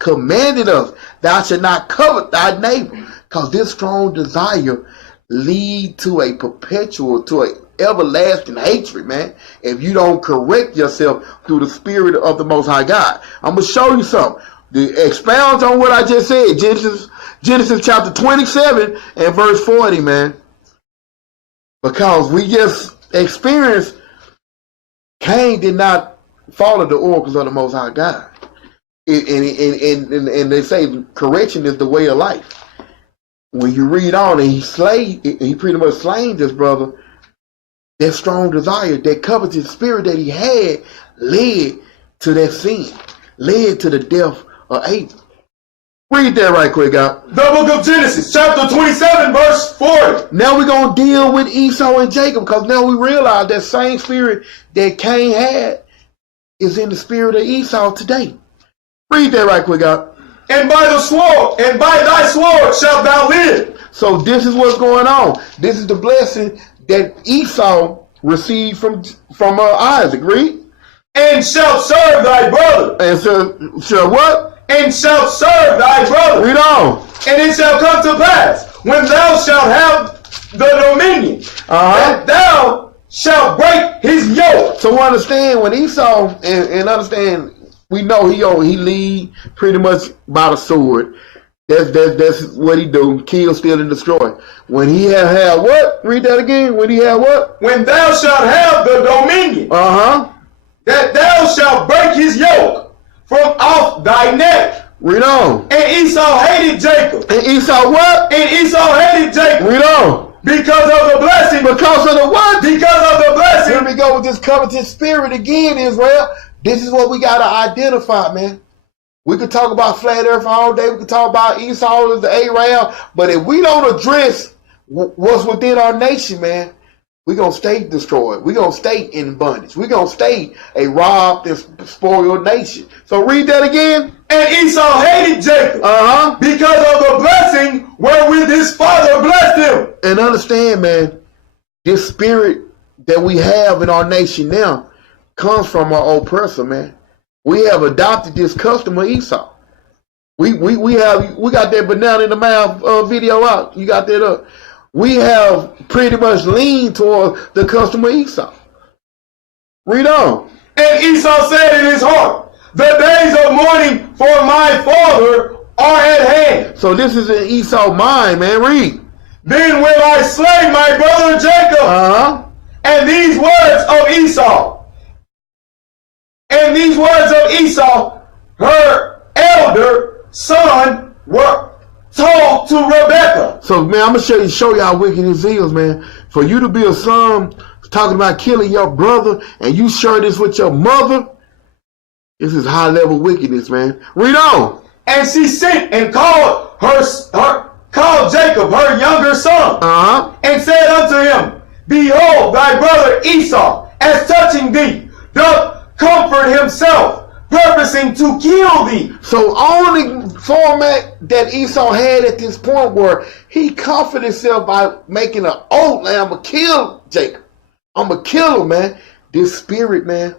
commanded us, thou shalt not covet thy neighbor. Because this strong desire lead to a perpetual, to an everlasting hatred, man. If you don't correct yourself through the spirit of the Most High God. I'm going to show you something. To expound on what I just said, Genesis chapter 27 and verse 40, man. Because we just experienced Cain did not follow the oracles of the Most High God. And they say correction is the way of life. When you read on and he pretty much slain this brother, that strong desire, that covetous spirit that he had led to that sin, led to the death of Abel. Read that right quick, God. The book of Genesis, chapter 27, verse 40. Now we're going to deal with Esau and Jacob, because now we realize that same spirit that Cain had is in the spirit of Esau today. Read that right quick, God. And by the sword, and by thy sword shalt thou live. So this is what's going on. This is the blessing that Esau received from Isaac. Read. And shalt serve thy brother. And shall what? And shalt serve thy brother. Read on. And it shall come to pass, when thou shalt have the dominion, that thou shalt break his yoke. So understand, when Esau, and understand, we know he lead pretty much by the sword. That's what he do. Kill, steal, and destroy. When he had what? Read that again. When he had what? When thou shalt have the dominion. That thou shalt break his yoke from off thy neck. Read on. And Esau hated Jacob. And Esau what? And Esau hated Jacob. Read on. Because of the blessing. Because of the what? Because of the blessing. Here we go with this covetous spirit again, Israel. This is what we got to identify, man. We could talk about flat earth all day. We could talk about Esau as the Arab. But if we don't address what's within our nation, man, we're going to stay destroyed. We're going to stay in bondage. We're going to stay a robbed and spoiled nation. So read that again. And Esau hated Jacob. Because of the blessing wherewith his father blessed him. And understand, man, this spirit that we have in our nation now comes from our oppressor, man. We have adopted this custom of Esau. We got that banana in the mouth video out. You got that up. We have pretty much leaned toward the custom of Esau. Read on. And Esau said in his heart, the days of mourning for my father are at hand. So this is in Esau's mind, man. Read. Then will I slay my brother Jacob. And these words of Esau, her elder son, were told to Rebekah. So, man, I'm going to show you how wicked this is, man. For you to be a son talking about killing your brother and you share this with your mother, this is high-level wickedness, man. Read on. And she sent and called Jacob, her younger son, and said unto him, Behold, thy brother Esau, as touching thee, doth comfort himself, purposing to kill thee. So only format that Esau had at this point where he comforted himself by making an oath, like, I'm going to kill Jacob. I'm going to kill him, man. This spirit, man.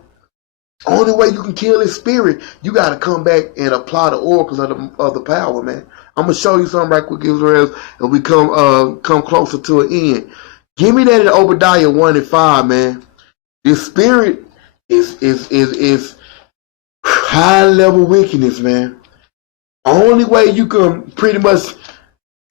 Only way you can kill this spirit, you got to come back and apply the oracles of the power, man. I'm going to show you something right quick, Israel, and we come closer to an end. Give me that in Obadiah 1:5, man. This spirit is high level wickedness, man. Only way you can pretty much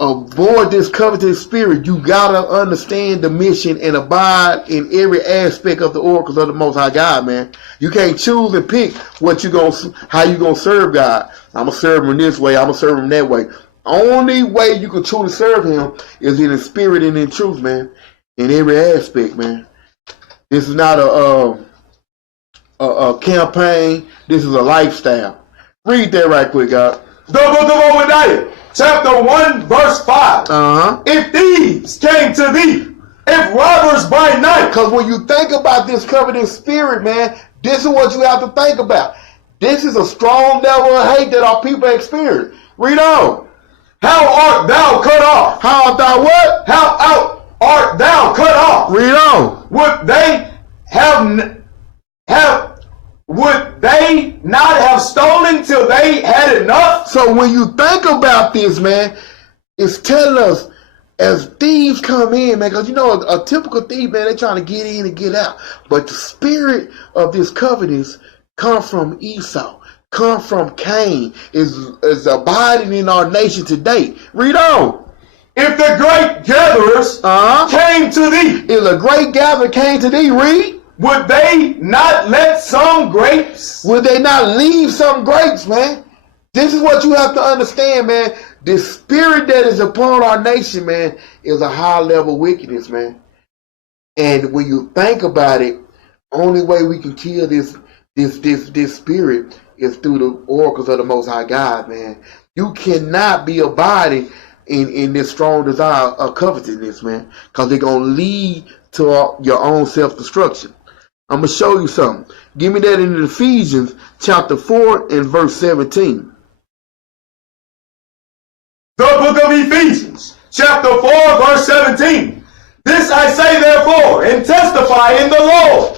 avoid this covetous spirit, you gotta understand the mission and abide in every aspect of the oracles of the Most High God, man. You can't choose and pick how you gonna serve God. I'm gonna serve him this way. I'm gonna serve him that way. Only way you can truly serve him is in the spirit and in truth, man. In every aspect, man. This is not a campaign. This is a lifestyle. Read that right quick, God. The book of Obadiah, chapter 1, verse 5. If thieves came to thee, if robbers by night. Because when you think about this covetous spirit, man, this is what you have to think about. This is a strong level of hate that our people experience. Read on. How art thou cut off? How art thou what? How art thou cut off? Read on. Would they not have stolen till they had enough? So when you think about this, man, it's telling us as thieves come in, man, because you know a typical thief, man, they're trying to get in and get out. But the spirit of this covetous come from Esau, come from Cain, is abiding in our nation today. Read on. If the great gatherers came to thee. If a great gatherer came to thee, read. Would they not let some grapes? Would they not leave some grapes, man? This is what you have to understand, man. The spirit that is upon our nation, man, is a high level wickedness, man. And when you think about it, only way we can kill this spirit is through the oracles of the Most High God, man. You cannot be abiding in this strong desire of covetousness, man, because they're going to lead to your own self-destruction. I'm going to show you something. Give me that in Ephesians chapter 4 and verse 17. The book of Ephesians, chapter 4, verse 17. This I say therefore, and testify in the Lord,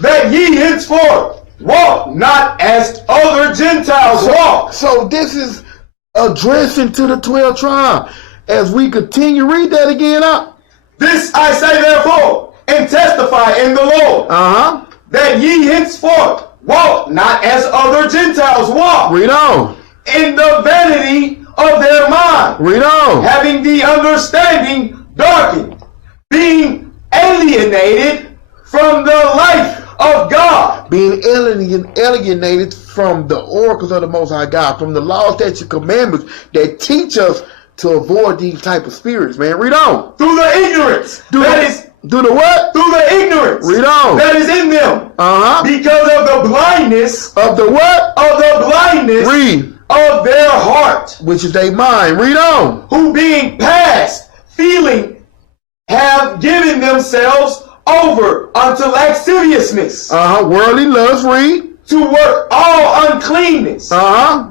that ye henceforth walk not as other Gentiles walk. So this is addressing to the 12 tribes. As we continue, read that again up. This I say therefore, and testify in the Lord, that ye henceforth walk not as other Gentiles walk. Read on. In the vanity of their mind. Read on. Having the understanding darkened, being alienated from the life of God. Being alienated from the oracles of the Most High God, from the laws, statutes, commandments that teach us to avoid these type of spirits, man. Read on. Through the ignorance do the what? Through the ignorance. Read on. That is in them. Because of the blindness. Of the what? Of the blindness. Read. Of their heart. Which is their mind. Read on. Who being past feeling have given themselves over unto lasciviousness. Worldly lust. Read. To work all uncleanness.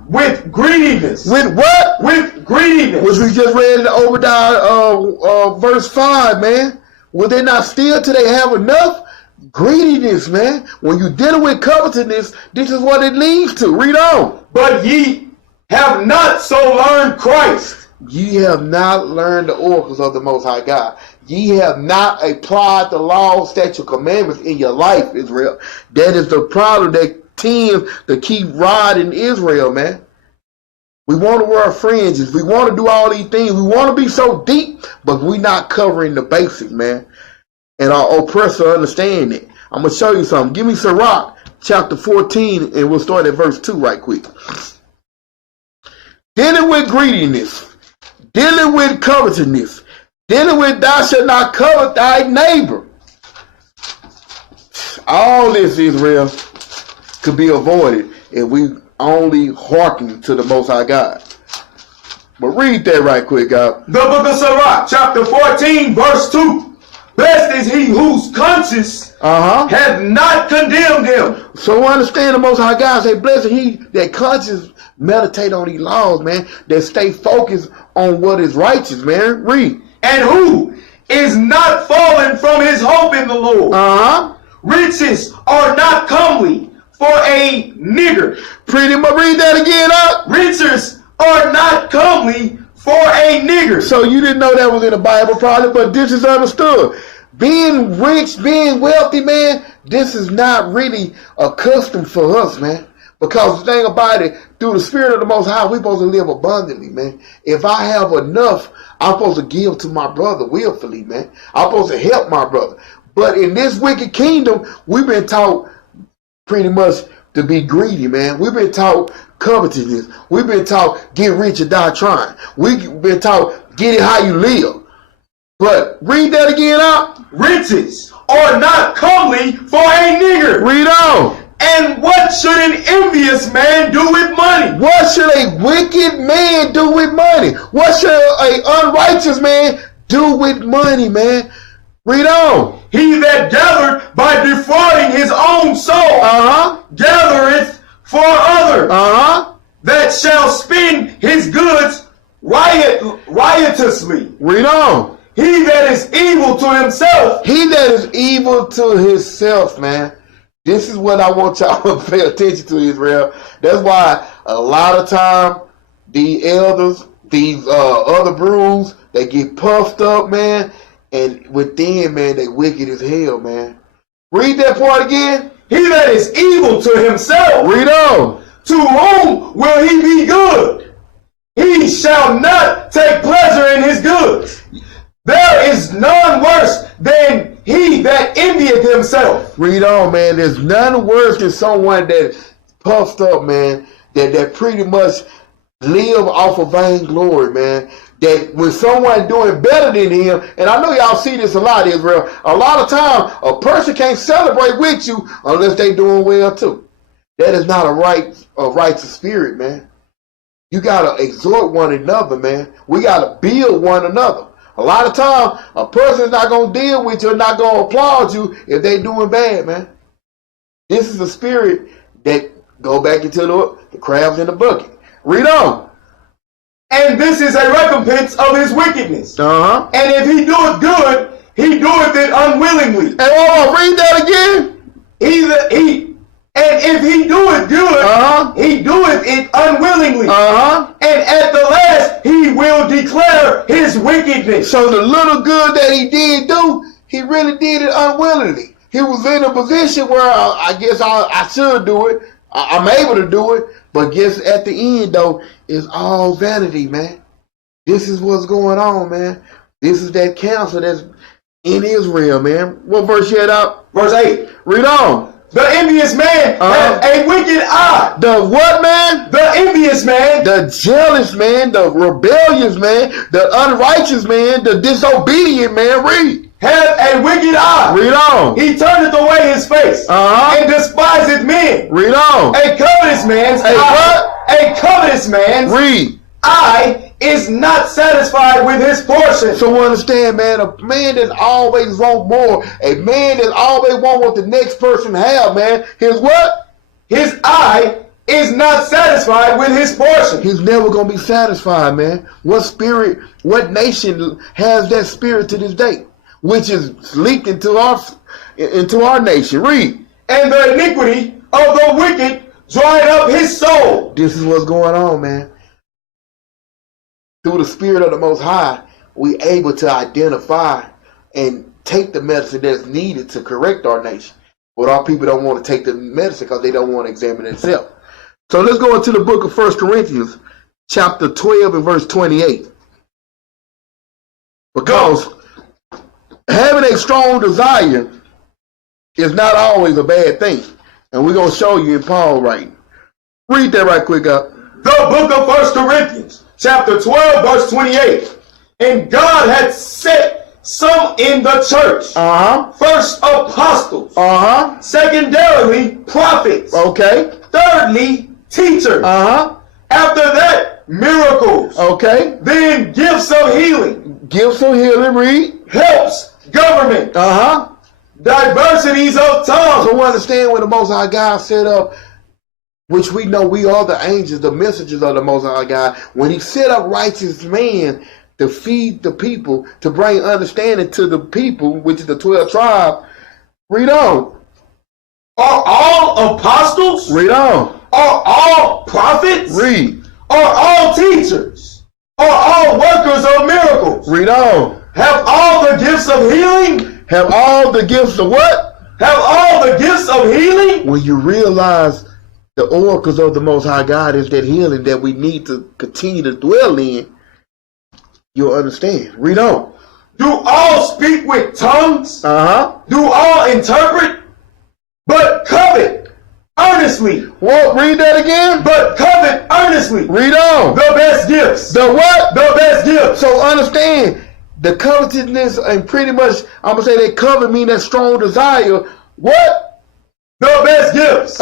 With greediness. With what? With greediness. Which we just read in Obadiah verse 5, man. Will they not steal till they have enough? Greediness, man. When you're dealing with covetousness, this is what it leads to. Read on. But ye have not so learned Christ. Ye have not learned the oracles of the Most High God. Ye have not applied the law, statute, commandments in your life, Israel. That is the problem that tends to keep rod in Israel, man. We want to wear fringes. We want to do all these things. We want to be so deep, but we not covering the basics, man. And our oppressor understand it. I'm going to show you something. Give me Sirach chapter 14, and we'll start at verse 2 right quick. Dealing with greediness, dealing with covetousness, dealing with thou shalt not covet thy neighbor. All this, Israel, could be avoided if we only hearken to the Most High God. But read that right quick, God. The book of Sirach, chapter 14, verse 2. Blessed is he whose conscience hath not condemned him. So understand the Most High God say, blessed he that conscience meditate on these laws, man, that stay focused on what is righteous, man. Read. And who is not fallen from his hope in the Lord. Riches are not comely for a nigger. Pretty much. Read that again up. Riches are not comely for a nigger. So you didn't know that was in the Bible probably, but this is understood. Being rich, being wealthy, man, this is not really a custom for us, man. Because the thing about it, through the Spirit of the Most High, we're supposed to live abundantly, man. If I have enough, I'm supposed to give to my brother willfully, man. I'm supposed to help my brother. But in this wicked kingdom, we've been taught pretty much to be greedy, man. We've been taught covetousness. We've been taught get rich or die trying. We've been taught get it how you live. But read that again out. Riches are not comely for a nigger. Read on. And what should an envious man do with money? What should a wicked man do with money? What should an unrighteous man do with money, man? Read on. He that gathered by defrauding his own soul gathereth for others. That shall spend his goods riotously. Read on. He that is evil to himself. He that is evil to himself, man. This is what I want y'all to pay attention to, Israel. That's why a lot of time the elders, these other brews, they get puffed up, man. And within, man, they wicked as hell, man. Read that part again. He that is evil to himself. Read on. To whom will he be good? He shall not take pleasure in his goods. There is none worse than he that envieth himself. Read on, man. There's none worse than someone that's puffed up, man. That pretty much live off of vainglory, man. That when someone doing better than him, and I know y'all see this a lot, Israel, a lot of time a person can't celebrate with you unless they doing well too. That is not a righteous spirit, man. You gotta exhort one another, man. We gotta build one another. A lot of time a person is not gonna deal with you, not gonna applaud you if they doing bad, man. This is a spirit that go back into the crabs in the bucket. Read on. And this is a recompense of his wickedness. And if he doeth good, he doeth it unwillingly. And read that again. And if he doeth good, he doeth it unwillingly. And at the last, he will declare his wickedness. So the little good that he did do, he really did it unwillingly. He was in a position where I guess I should do it. I'm able to do it. But guess at the end, though, it's all vanity, man. This is what's going on, man. This is that counsel that's in Israel, man. What verse you had up? Verse 8. Read on. The envious man hath a wicked eye. The what, man? The envious man. The jealous man. The rebellious man. The unrighteous man. The disobedient man. Read. Hath a wicked eye. Read on. He turneth away his face and despiseth men. Read on. A covetous man's eye. A covetous man's eye is not satisfied with his portion. So understand, man, a man that always want more, a man that always want what the next person have, man, his what? His eye is not satisfied with his portion. He's never going to be satisfied, man. What spirit, what nation has that spirit to this day? Which is leaked into our nation. Read. And the iniquity of the wicked dried up his soul. This is what's going on, man. Through the Spirit of the Most High, we able to identify and take the medicine that's needed to correct our nation. But our people don't want to take the medicine because they don't want to examine themselves. So let's go into the book of 1 Corinthians, chapter 12 and verse 28. Because having a strong desire is not always a bad thing. And we're going to show you in Paul writing. Read that right quick up. The book of 1 Corinthians, chapter 12, verse 28. And God had set some in the church. First, apostles. Secondarily, prophets. Okay. Thirdly, teachers. After that, miracles. Okay. Then gifts of healing. Gifts of healing, read. Helps, government. Diversities of tongues. So we understand when the Most High God set up, which we know we are the angels, the messengers of the Most High God. When he set up righteous men to feed the people, to bring understanding to the people, which is the 12 tribes. Read on. Are all apostles? Read on. Are all prophets? Read. Are all teachers? Are all workers of miracles? Read on. Have all the gifts of healing? Have all the gifts of what? Have all the gifts of healing? When you realize the oracles of the Most High God is that healing that we need to continue to dwell in, you'll understand. Read on. Do all speak with tongues? Do all interpret? But covet earnestly. What? Read that again? But covet earnestly. Read on. The best gifts. The what? The best gifts. So understand, the covetousness, and pretty much, I'm going to say that covet mean that strong desire. What? The best gifts.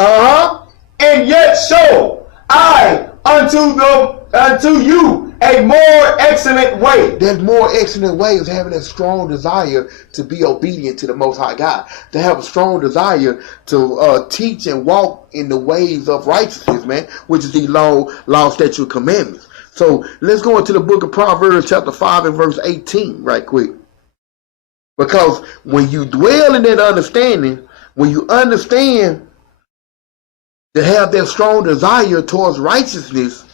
And yet show I unto you a more excellent way. That more excellent way is having a strong desire to be obedient to the Most High God. To have a strong desire to teach and walk in the ways of righteousness, man, which is the law, statute, commandments. So let's go into the book of Proverbs chapter 5 and verse 18 right quick. Because when you dwell in that understanding, when you understand to have that strong desire towards righteousness,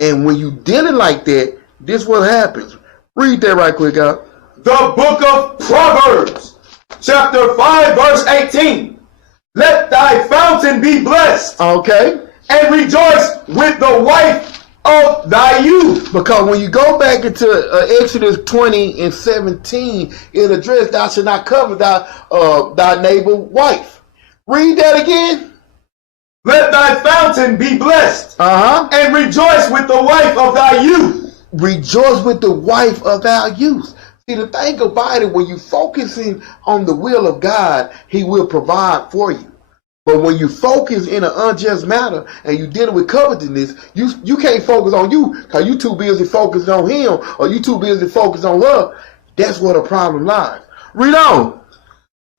and when you dealing like that, this what happens. Read that right quick out. The book of Proverbs, chapter 5, verse 18. Let thy fountain be blessed. Okay. And rejoice with the wife of thy youth. Because when you go back into Exodus 20 and 17, it addressed thou shalt not covet thy neighbor's wife. Read that again. Let thy fountain be blessed. And rejoice with the wife of thy youth. Rejoice with the wife of thy youth. See, the thing about it, when you're focusing on the will of God, he will provide for you. But when you focus in an unjust matter and you're dealing with covetousness, you can't focus on you because you too busy focused on him or you too busy focused on her. That's where the problem lies. Read on.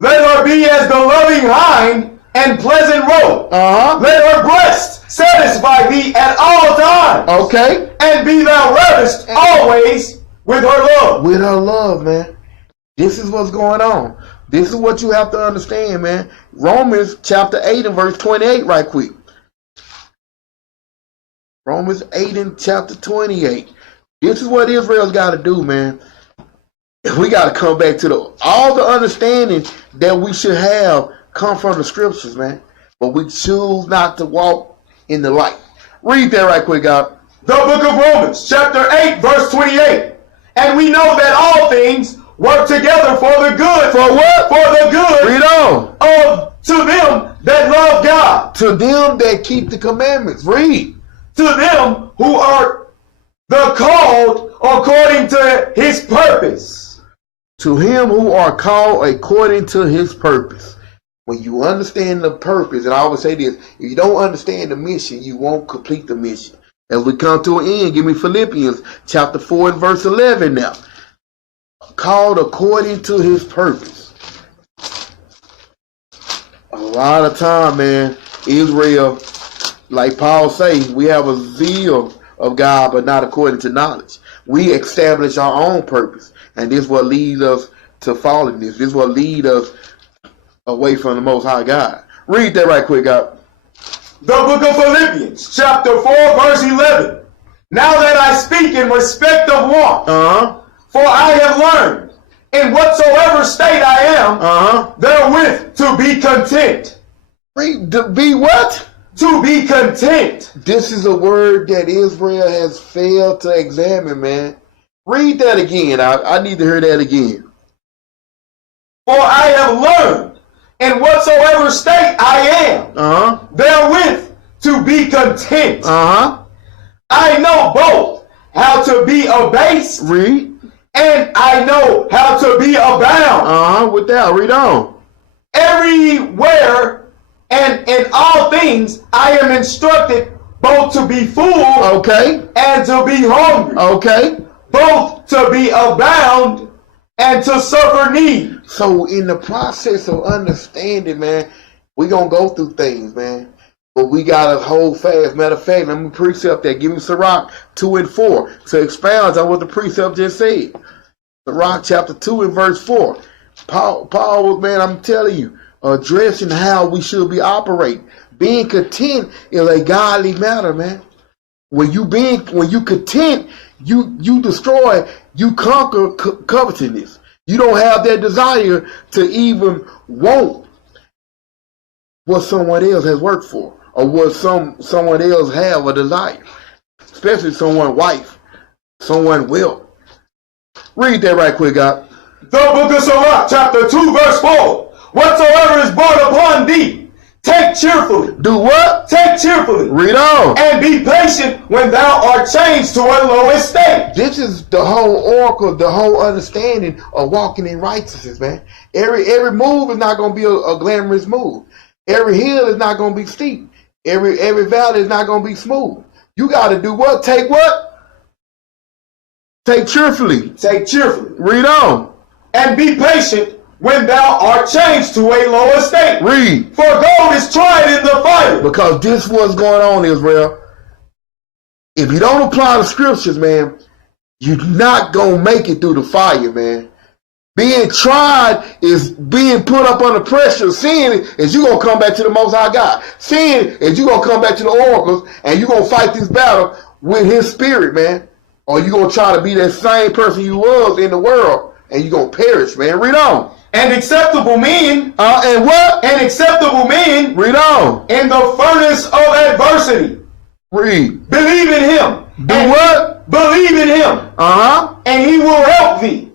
Let her be as the loving hind and pleasant roe. Let her breast satisfy thee at all times. Okay. And be thou ravished always with her love. With her love, man. This is what's going on. This is what you have to understand, man. Romans chapter 8 and verse 28 right quick. Romans 8 and chapter 28. This is what Israel's got to do, man. We got to come back to all the understanding that we should have come from the scriptures, man. But we choose not to walk in the light. Read that right quick, God. The book of Romans, chapter 8, verse 28. And we know that all things work together for the good. For what? For the good. Read on. To them that love God. To them that keep the commandments. Read. To them who are the called according to his purpose. To him who are called according to his purpose. When you understand the purpose, and I always say this, if you don't understand the mission, you won't complete the mission. As we come to an end, give me Philippians chapter 4 and verse 11 now. Called according to his purpose. A lot of time, man, Israel, like Paul says, we have a zeal of God, but not according to knowledge. We establish our own purpose, and this is what leads us to fallenness. This is what leads us away from the Most High God. Read that right quick, God. The book of Philippians, chapter 4, verse 11. Now that I speak in respect of want, for I have learned, in whatsoever state I am, therewith to be content. Read, to be what? to be content. This is a word that Israel has failed to examine, man. Read that again. I need to hear that again. For I have learned in whatsoever state I am, therewith to be content. I know both how to be abased. Read. And I know how to be abound. With that, read on. Everywhere and in all things I am instructed both to be full, okay, and to be hungry, okay, both to be abound and to suffer need. So in the process of understanding, man, we gonna go through things, man. But we gotta hold fast. Matter of fact, let me precept that. Give me Sirach 2 and 4 to expound on what the precept just said. Sirach chapter 2 and verse 4. Paul, man, I'm telling you, addressing how we should be operating. Being content is a godly matter, man. When you content, you destroy, you conquer covetousness. You don't have that desire to even want what someone else has worked for, or what someone else have a desire, especially someone's wife, someone's wealth. Read that right quick, God. The book of Sirach, chapter 2, verse 4. Whatsoever is brought upon thee, take cheerfully. Do what? Take cheerfully. Read on. And be patient when thou art changed to a low estate. This is the whole oracle, the whole understanding of walking in righteousness, man. Every move is not going to be a glamorous move. Every hill is not going to be steep. Every valley is not going to be smooth. You got to do what? Take what? Take cheerfully. Take cheerfully. Read on. And be patient when thou art changed to a low estate. Read. For gold is tried in the fire. Because this is what's going on, Israel. If you don't apply the scriptures, man, you're not going to make it through the fire, man. Being tried is being put up under pressure. Sin is you're going to come back to the Most High God. Sin is you're going to come back to the oracles and you're going to fight this battle with his spirit, man. Or you're going to try to be that same person you was in the world and you're going to perish, man. Read on. And acceptable men. And what? And acceptable men. Read on. In the furnace of adversity. Read. Believe in him. Do what? Believe in him. And he will help thee.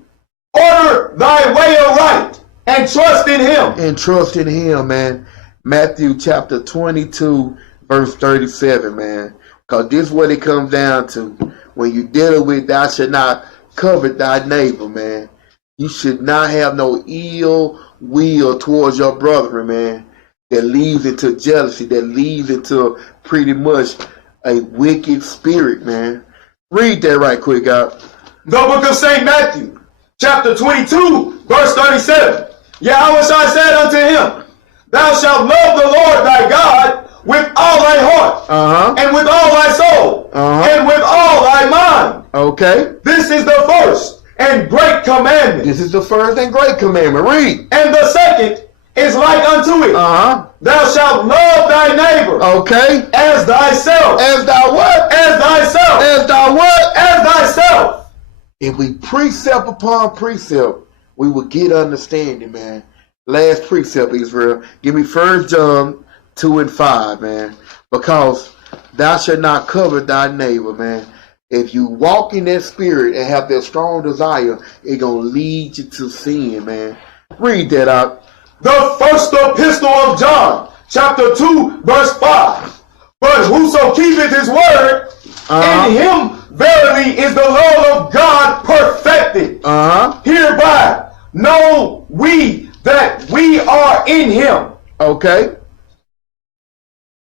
Order thy way aright and trust in him. And trust in him, man. Matthew chapter 22, verse 37, man. Because this is what it comes down to. When you dealing with thou should not covet thy neighbor, man. You should not have no ill will towards your brother, man. That leads into jealousy. That leads into pretty much a wicked spirit, man. Read that right quick, God. The book of St. Matthew, chapter 22, verse 37. Yahweh said unto him, thou shalt love the Lord thy God with all thy heart, and with all thy soul, and with all thy mind. Okay. This is the first and great commandment. This is the first and great commandment. Read. And the second is like unto it. Thou shalt love thy neighbor. Okay. As thyself. As thou what? As thyself. As thou what? As thyself. If we precept upon precept, we will get understanding, man. Last precept, Israel. Give me 1 John 2 and 5, man. Because thou shalt not covet thy neighbor, man. If you walk in that spirit and have that strong desire, it's going to lead you to sin, man. Read that out. The first epistle of John, chapter 2, verse 5. But whoso keepeth his word, in him verily is the love of God perfected. Hereby know we that we are in him. Okay.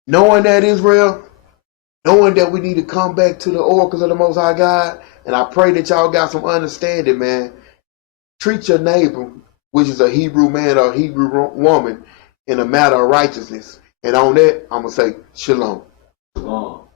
Knowing that, Israel, knowing that we need to come back to the oracles of the Most High God, and I pray that y'all got some understanding, man. Treat your neighbor, which is a Hebrew man or a Hebrew woman, in a matter of righteousness. And on that, I'm going to say, shalom. Shalom.